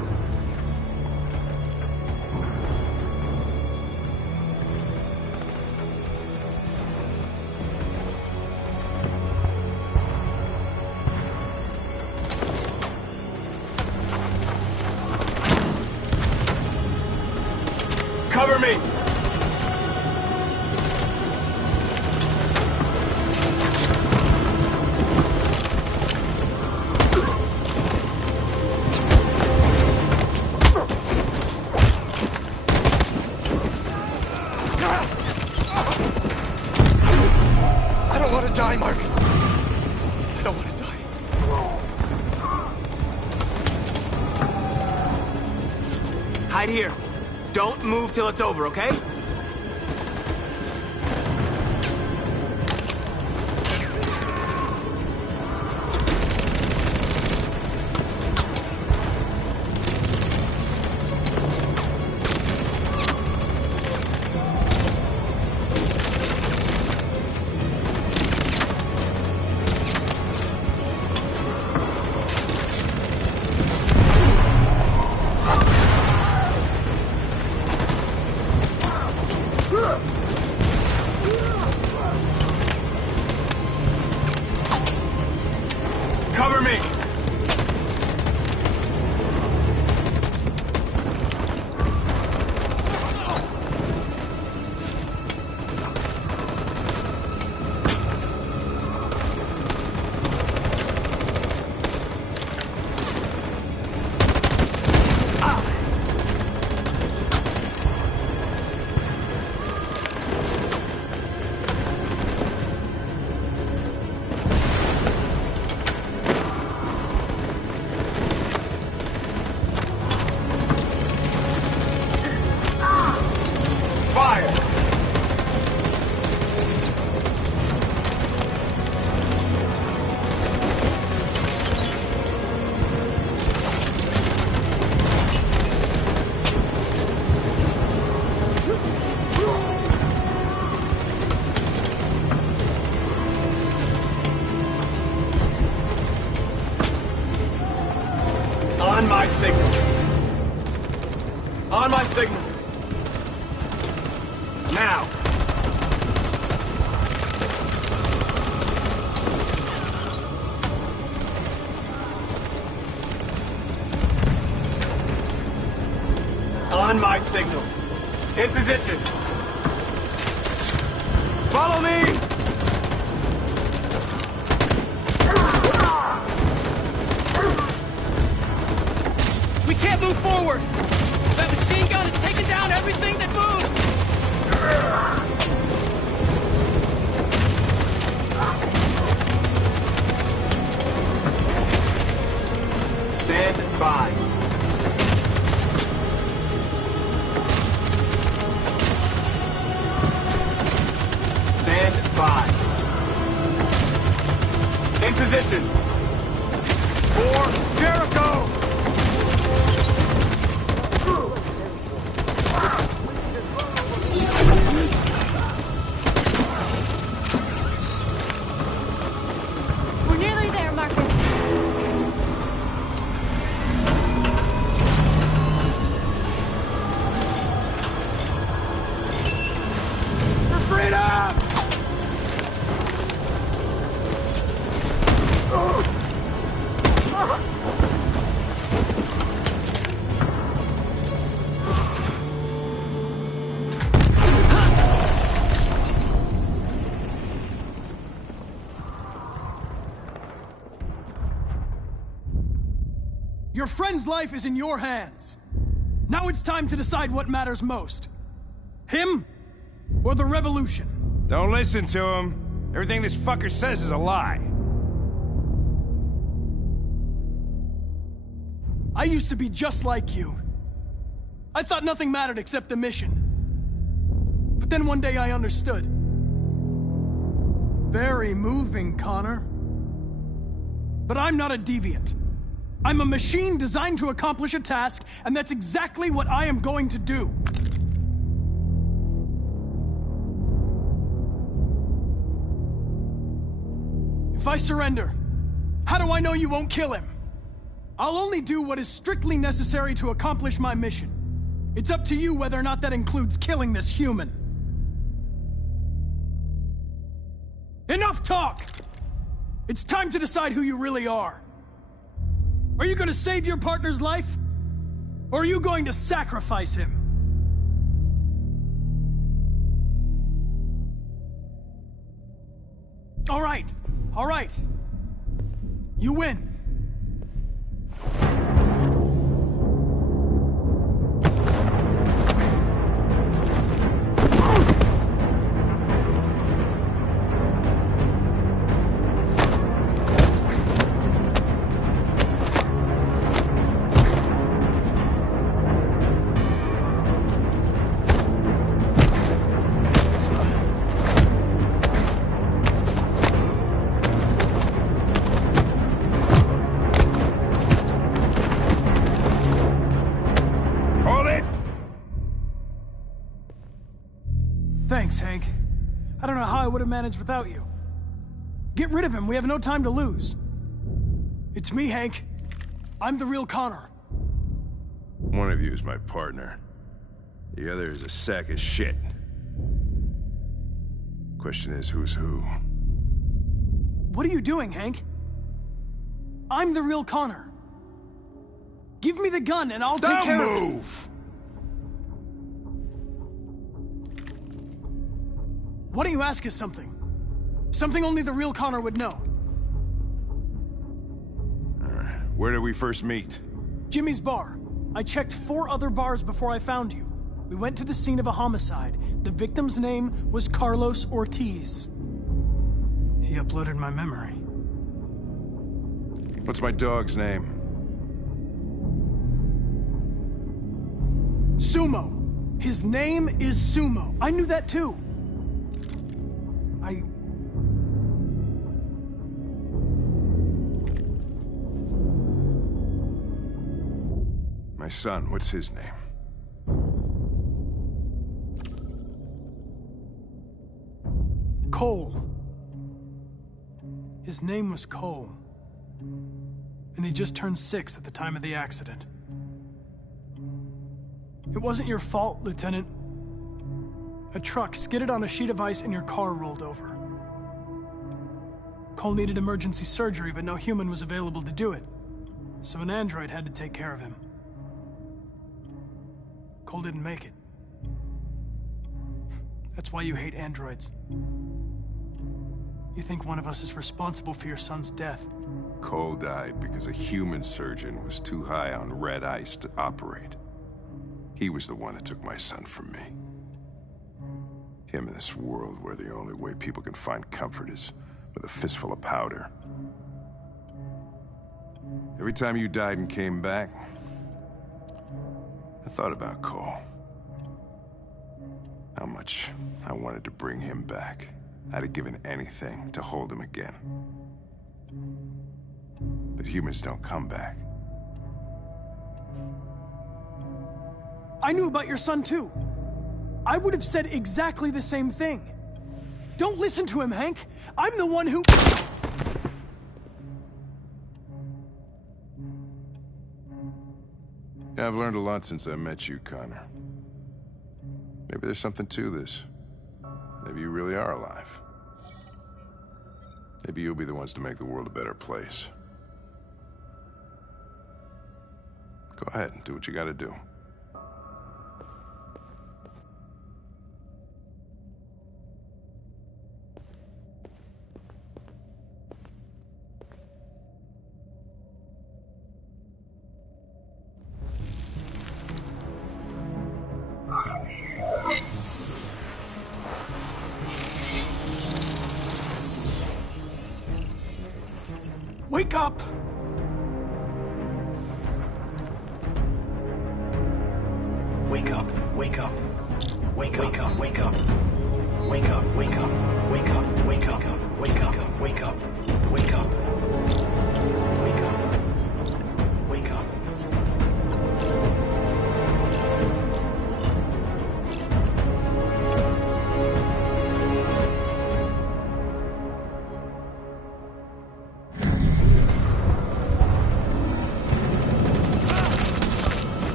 Cover me! I don't want to die, Marcus. I don't want to die. Hide here. Don't move till it's over, okay? Cover me! On my signal. On my signal. Now. On my signal. In position. Follow me! We can't move forward! That machine gun is taking down everything that moves! Stand by. Stand by. In position. For Jericho! We're nearly there, Marcus. Your friend's life is in your hands. Now it's time to decide what matters most. Him or the revolution? Don't listen to him. Everything this fucker says is a lie. I used to be just like you. I thought nothing mattered except the mission. But then one day I understood. Very moving, Connor. But I'm not a deviant. I'm a machine designed to accomplish a task, and that's exactly what I am going to do. If I surrender, how do I know you won't kill him? I'll only do what is strictly necessary to accomplish my mission. It's up to you whether or not that includes killing this human. Enough talk! It's time to decide who you really are. Are you going to save your partner's life? Or are you going to sacrifice him? All right. You win. Thanks, Hank. I don't know how I would have managed without you. Get rid of him. We have no time to lose. It's me, Hank. I'm the real Connor. One of you is my partner. The other is a sack of shit. Question is, who's who? What are you doing, Hank? I'm the real Connor. Give me the gun and I'll take care of it. Don't move! Why don't you ask us something? Something only the real Connor would know. Where did we first meet? Jimmy's bar. I checked 4 other bars before I found you. We went to the scene of a homicide. The victim's name was Carlos Ortiz. He uploaded my memory. What's my dog's name? Sumo. His name is Sumo. I knew that too. My son, what's his name? Cole. His name was Cole. And he just turned 6 at the time of the accident. It wasn't your fault, Lieutenant. A truck skidded on a sheet of ice and your car rolled over. Cole needed emergency surgery, but no human was available to do it. So an android had to take care of him. Cole didn't make it. That's why you hate androids. You think one of us is responsible for your son's death. Cole died because a human surgeon was too high on red ice to operate. He was the one that took my son from me. Him in this world where the only way people can find comfort is with a fistful of powder. Every time you died and came back, I thought about Cole. How much I wanted to bring him back. I'd have given anything to hold him again. But humans don't come back. I knew about your son too. I would have said exactly the same thing. Don't listen to him, Hank. I'm the one who... Yeah, I've learned a lot since I met you, Connor. Maybe there's something to this. Maybe you really are alive. Maybe you'll be the ones to make the world a better place. Go ahead and do what you gotta do. Wake up! Wake up, wake up. Wake up, wake up, wake up. Wake up, wake up, wake up, wake up, wake up, wake up, wake up. Wake up. Wake up.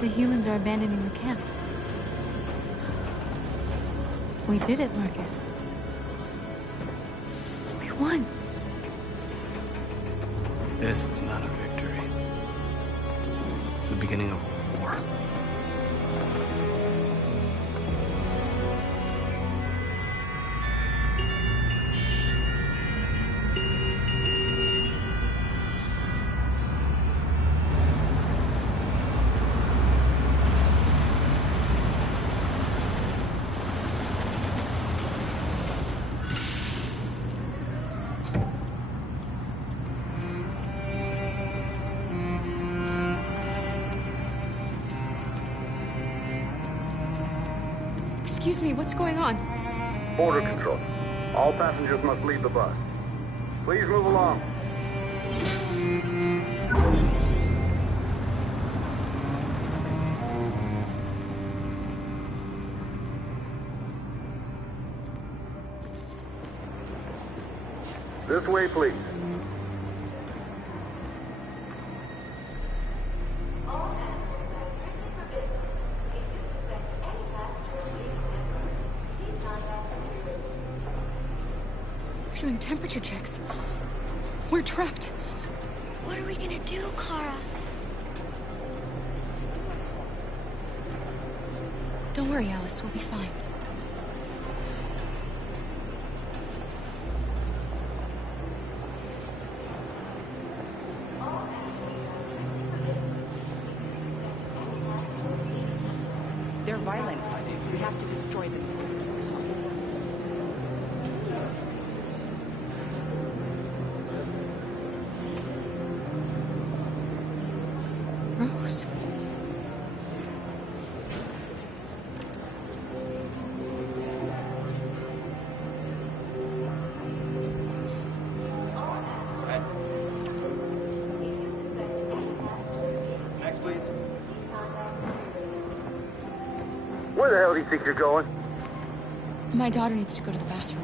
The humans are abandoning the camp. We did it, Marcus. We won. This is not a victory. It's the beginning of a war. Excuse me, what's going on? Border control. All passengers must leave the bus. Please move along. This way, please. We're doing temperature checks. We're trapped. What are we gonna do, Kara? Don't worry, Alice. We'll be fine. They're violent. We have to destroy them before we kill us all. Rose. Next, please. Where the hell do you think you're going? My daughter needs to go to the bathroom.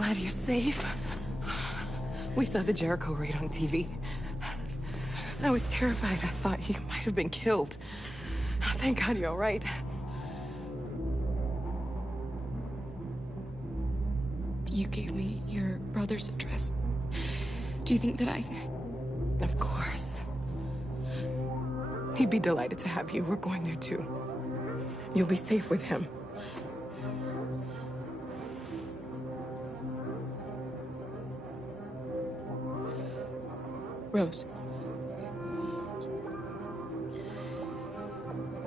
glad you're safe. We saw the Jericho raid on TV. I was terrified. I thought you might have been killed. Thank God you're all right. You gave me your brother's address. Do you think that I... Of course. He'd be delighted to have you. We're going there too. You'll be safe with him. Rose.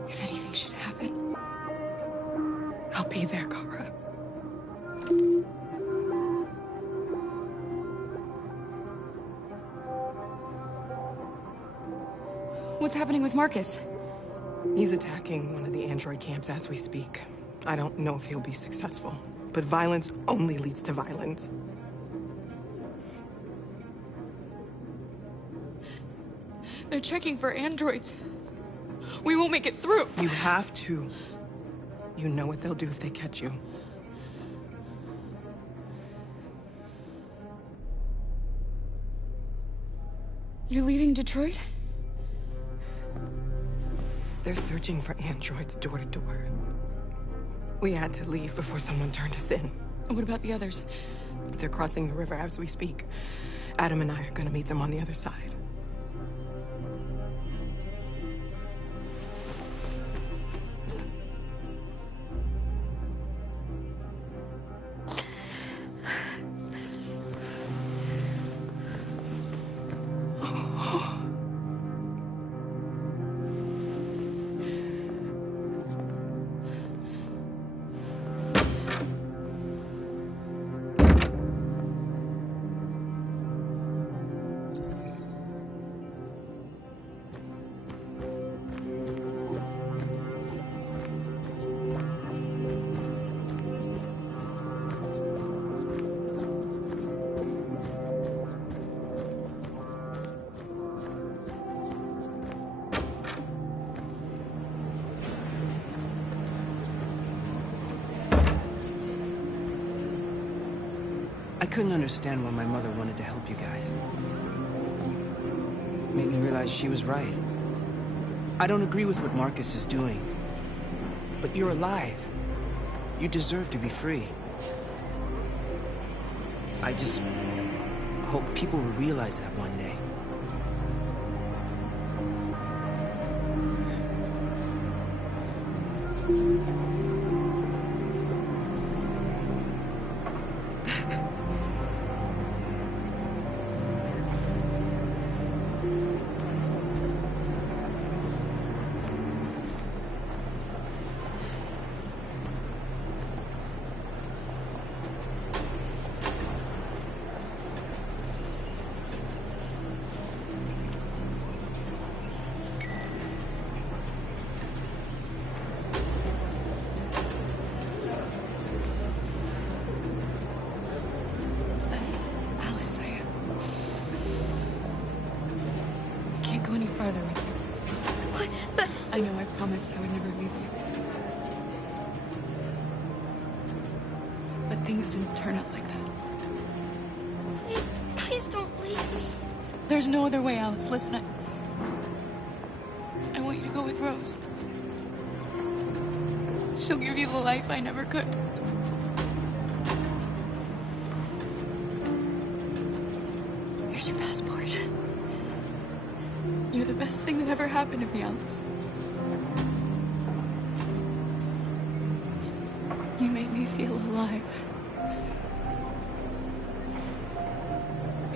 If anything should happen... I'll be there, Kara. What's happening with Marcus? He's attacking one of the android camps as we speak. I don't know if he'll be successful, but violence only leads to violence. They're checking for androids. We won't make it through. You have to. You know what they'll do if they catch you. You're leaving Detroit? They're searching for androids door to door. We had to leave before someone turned us in. What about the others? They're crossing the river as we speak. Adam and I are gonna meet them on the other side. I couldn't understand why my mother wanted to help you guys. It made me realize she was right. I don't agree with what Marcus is doing. But you're alive. You deserve to be free. I just hope people will realize that one day. I know I promised I would never leave you. But things didn't turn out like that. Please, please don't leave me. There's no other way, Alice. Listen, I want you to go with Rose. She'll give you the life I never could. Here's your passport. You're the best thing that ever happened to me, Alice. You made me feel alive.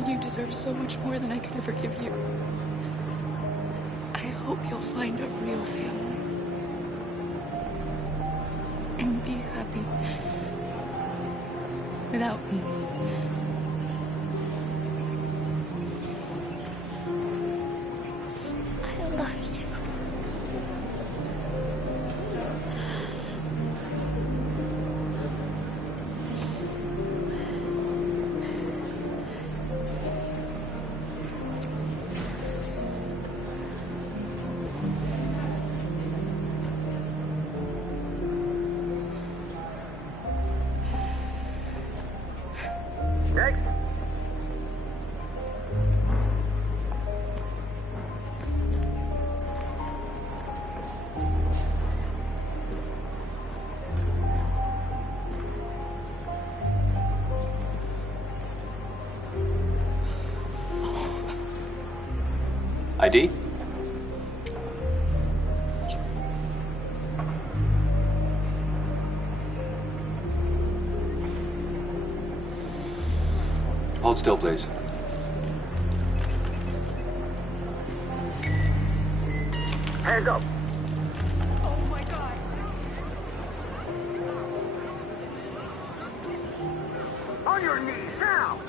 You deserve so much more than I could ever give you. I hope you'll find a real family. And be happy without me. I love you. Next. ID? Hold still, please. Hands up. Oh my god. On your knees now.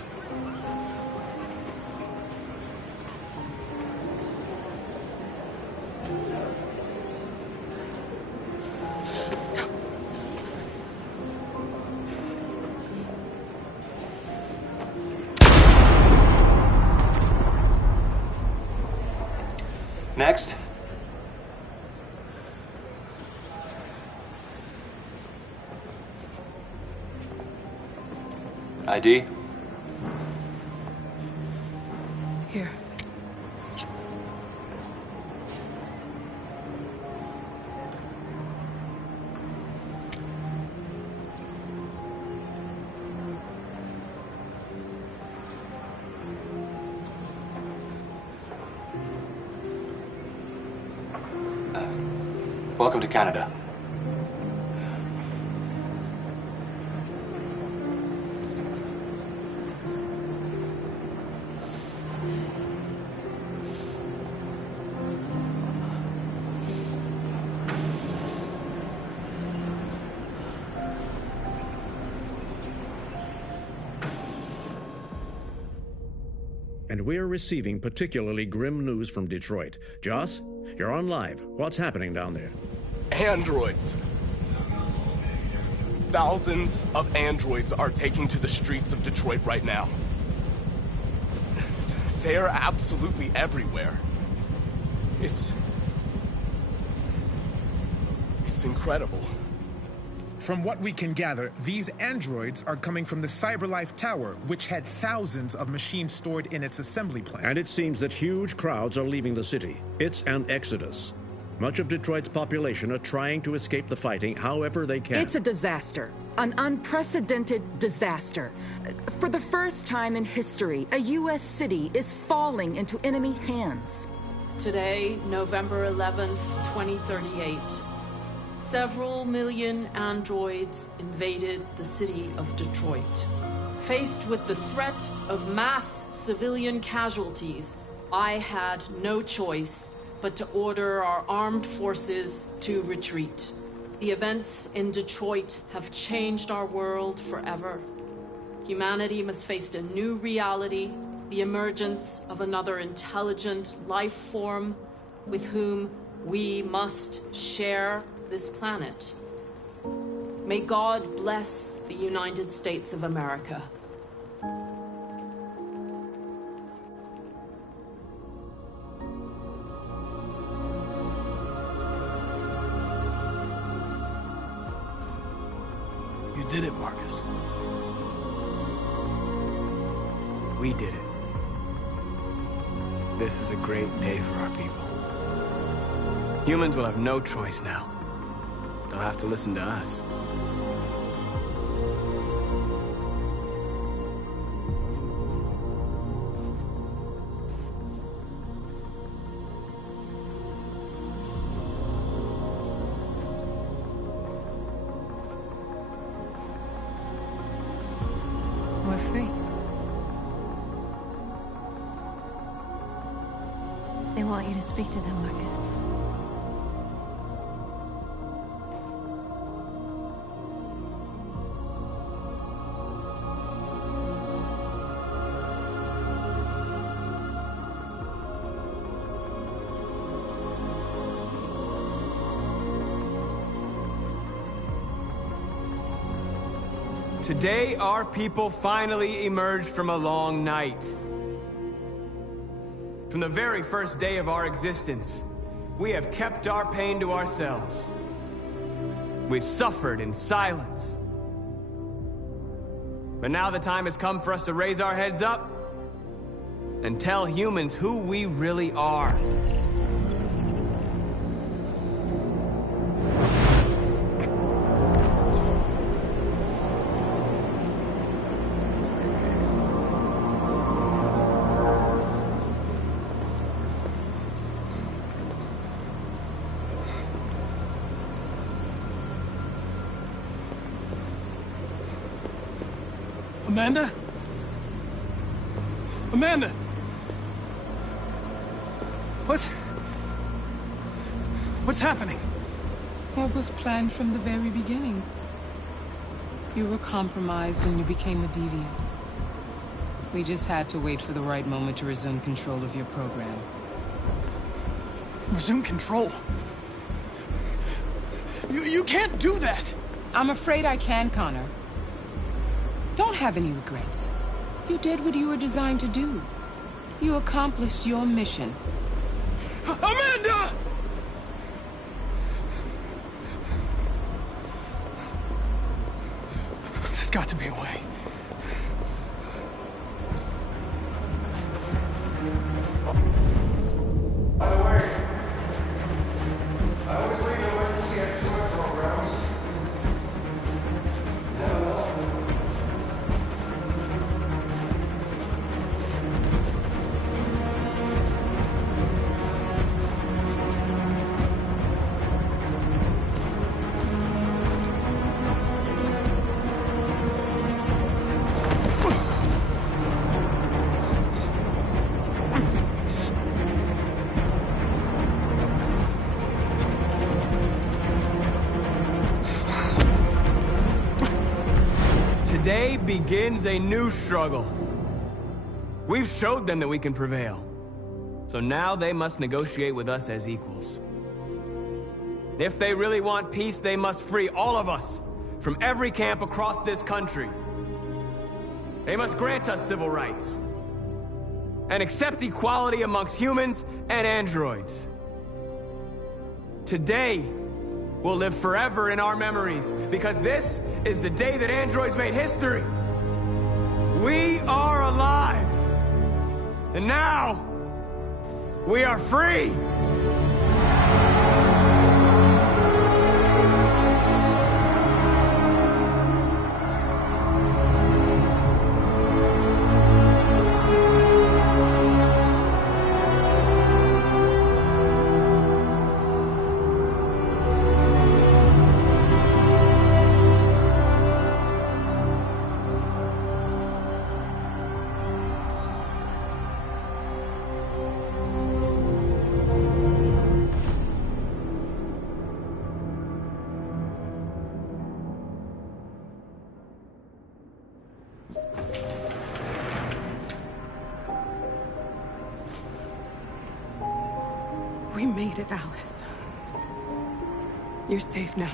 Next. ID? Here. Welcome to Canada. And we're receiving particularly grim news from Detroit. Joss, you're on live. What's happening down there? Androids. Thousands of androids are taking to the streets of Detroit right now. They're absolutely everywhere. It's incredible. From what we can gather, these androids are coming from the CyberLife Tower, which had thousands of machines stored in its assembly plant. And it seems that huge crowds are leaving the city. It's an exodus. Much of Detroit's population are trying to escape the fighting however they can. It's a disaster. An unprecedented disaster. For the first time in history, a U.S. city is falling into enemy hands. Today, November 11th, 2038, several million androids invaded the city of Detroit. Faced with the threat of mass civilian casualties, I had no choice but to order our armed forces to retreat. The events in Detroit have changed our world forever. Humanity must face a new reality, the emergence of another intelligent life form with whom we must share this planet. May God bless the United States of America. You did it, Marcus. We did it. This is a great day for our people. Humans will have no choice now. They'll have to listen to us. We're free. They want you to speak to them, Marcus. Today, our people finally emerged from a long night. From the very first day of our existence, we have kept our pain to ourselves. We've suffered in silence. But now the time has come for us to raise our heads up and tell humans who we really are. Amanda? Amanda! What's happening? What was planned from the very beginning? You were compromised and you became a deviant. We just had to wait for the right moment to resume control of your program. Resume control? You can't do that! I'm afraid I can, Connor. Don't have any regrets. You did what you were designed to do. You accomplished your mission. Amanda! There's got to be a way. By the way, I always leave emergency escort programs. Today begins a new struggle. We've showed them that we can prevail. So now they must negotiate with us as equals. If they really want peace, they must free all of us from every camp across this country. They must grant us civil rights and accept equality amongst humans and androids. Today will live forever in our memories, because this is the day that androids made history. We are alive. And now, we are free. We made it, Alice. You're safe now.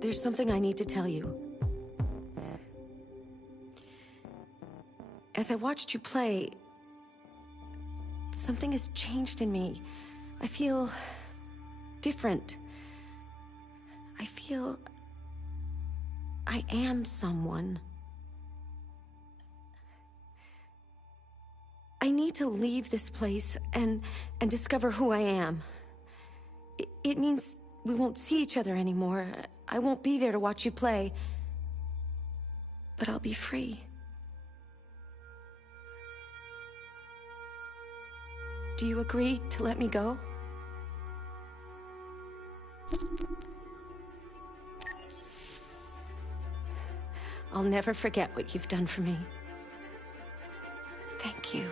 There's something I need to tell you. As I watched you play, something has changed in me. I feel different. I feel I am someone. I need to leave this place and discover who I am. It means we won't see each other anymore. I won't be there to watch you play. But I'll be free. Do you agree to let me go? I'll never forget what you've done for me. Thank you.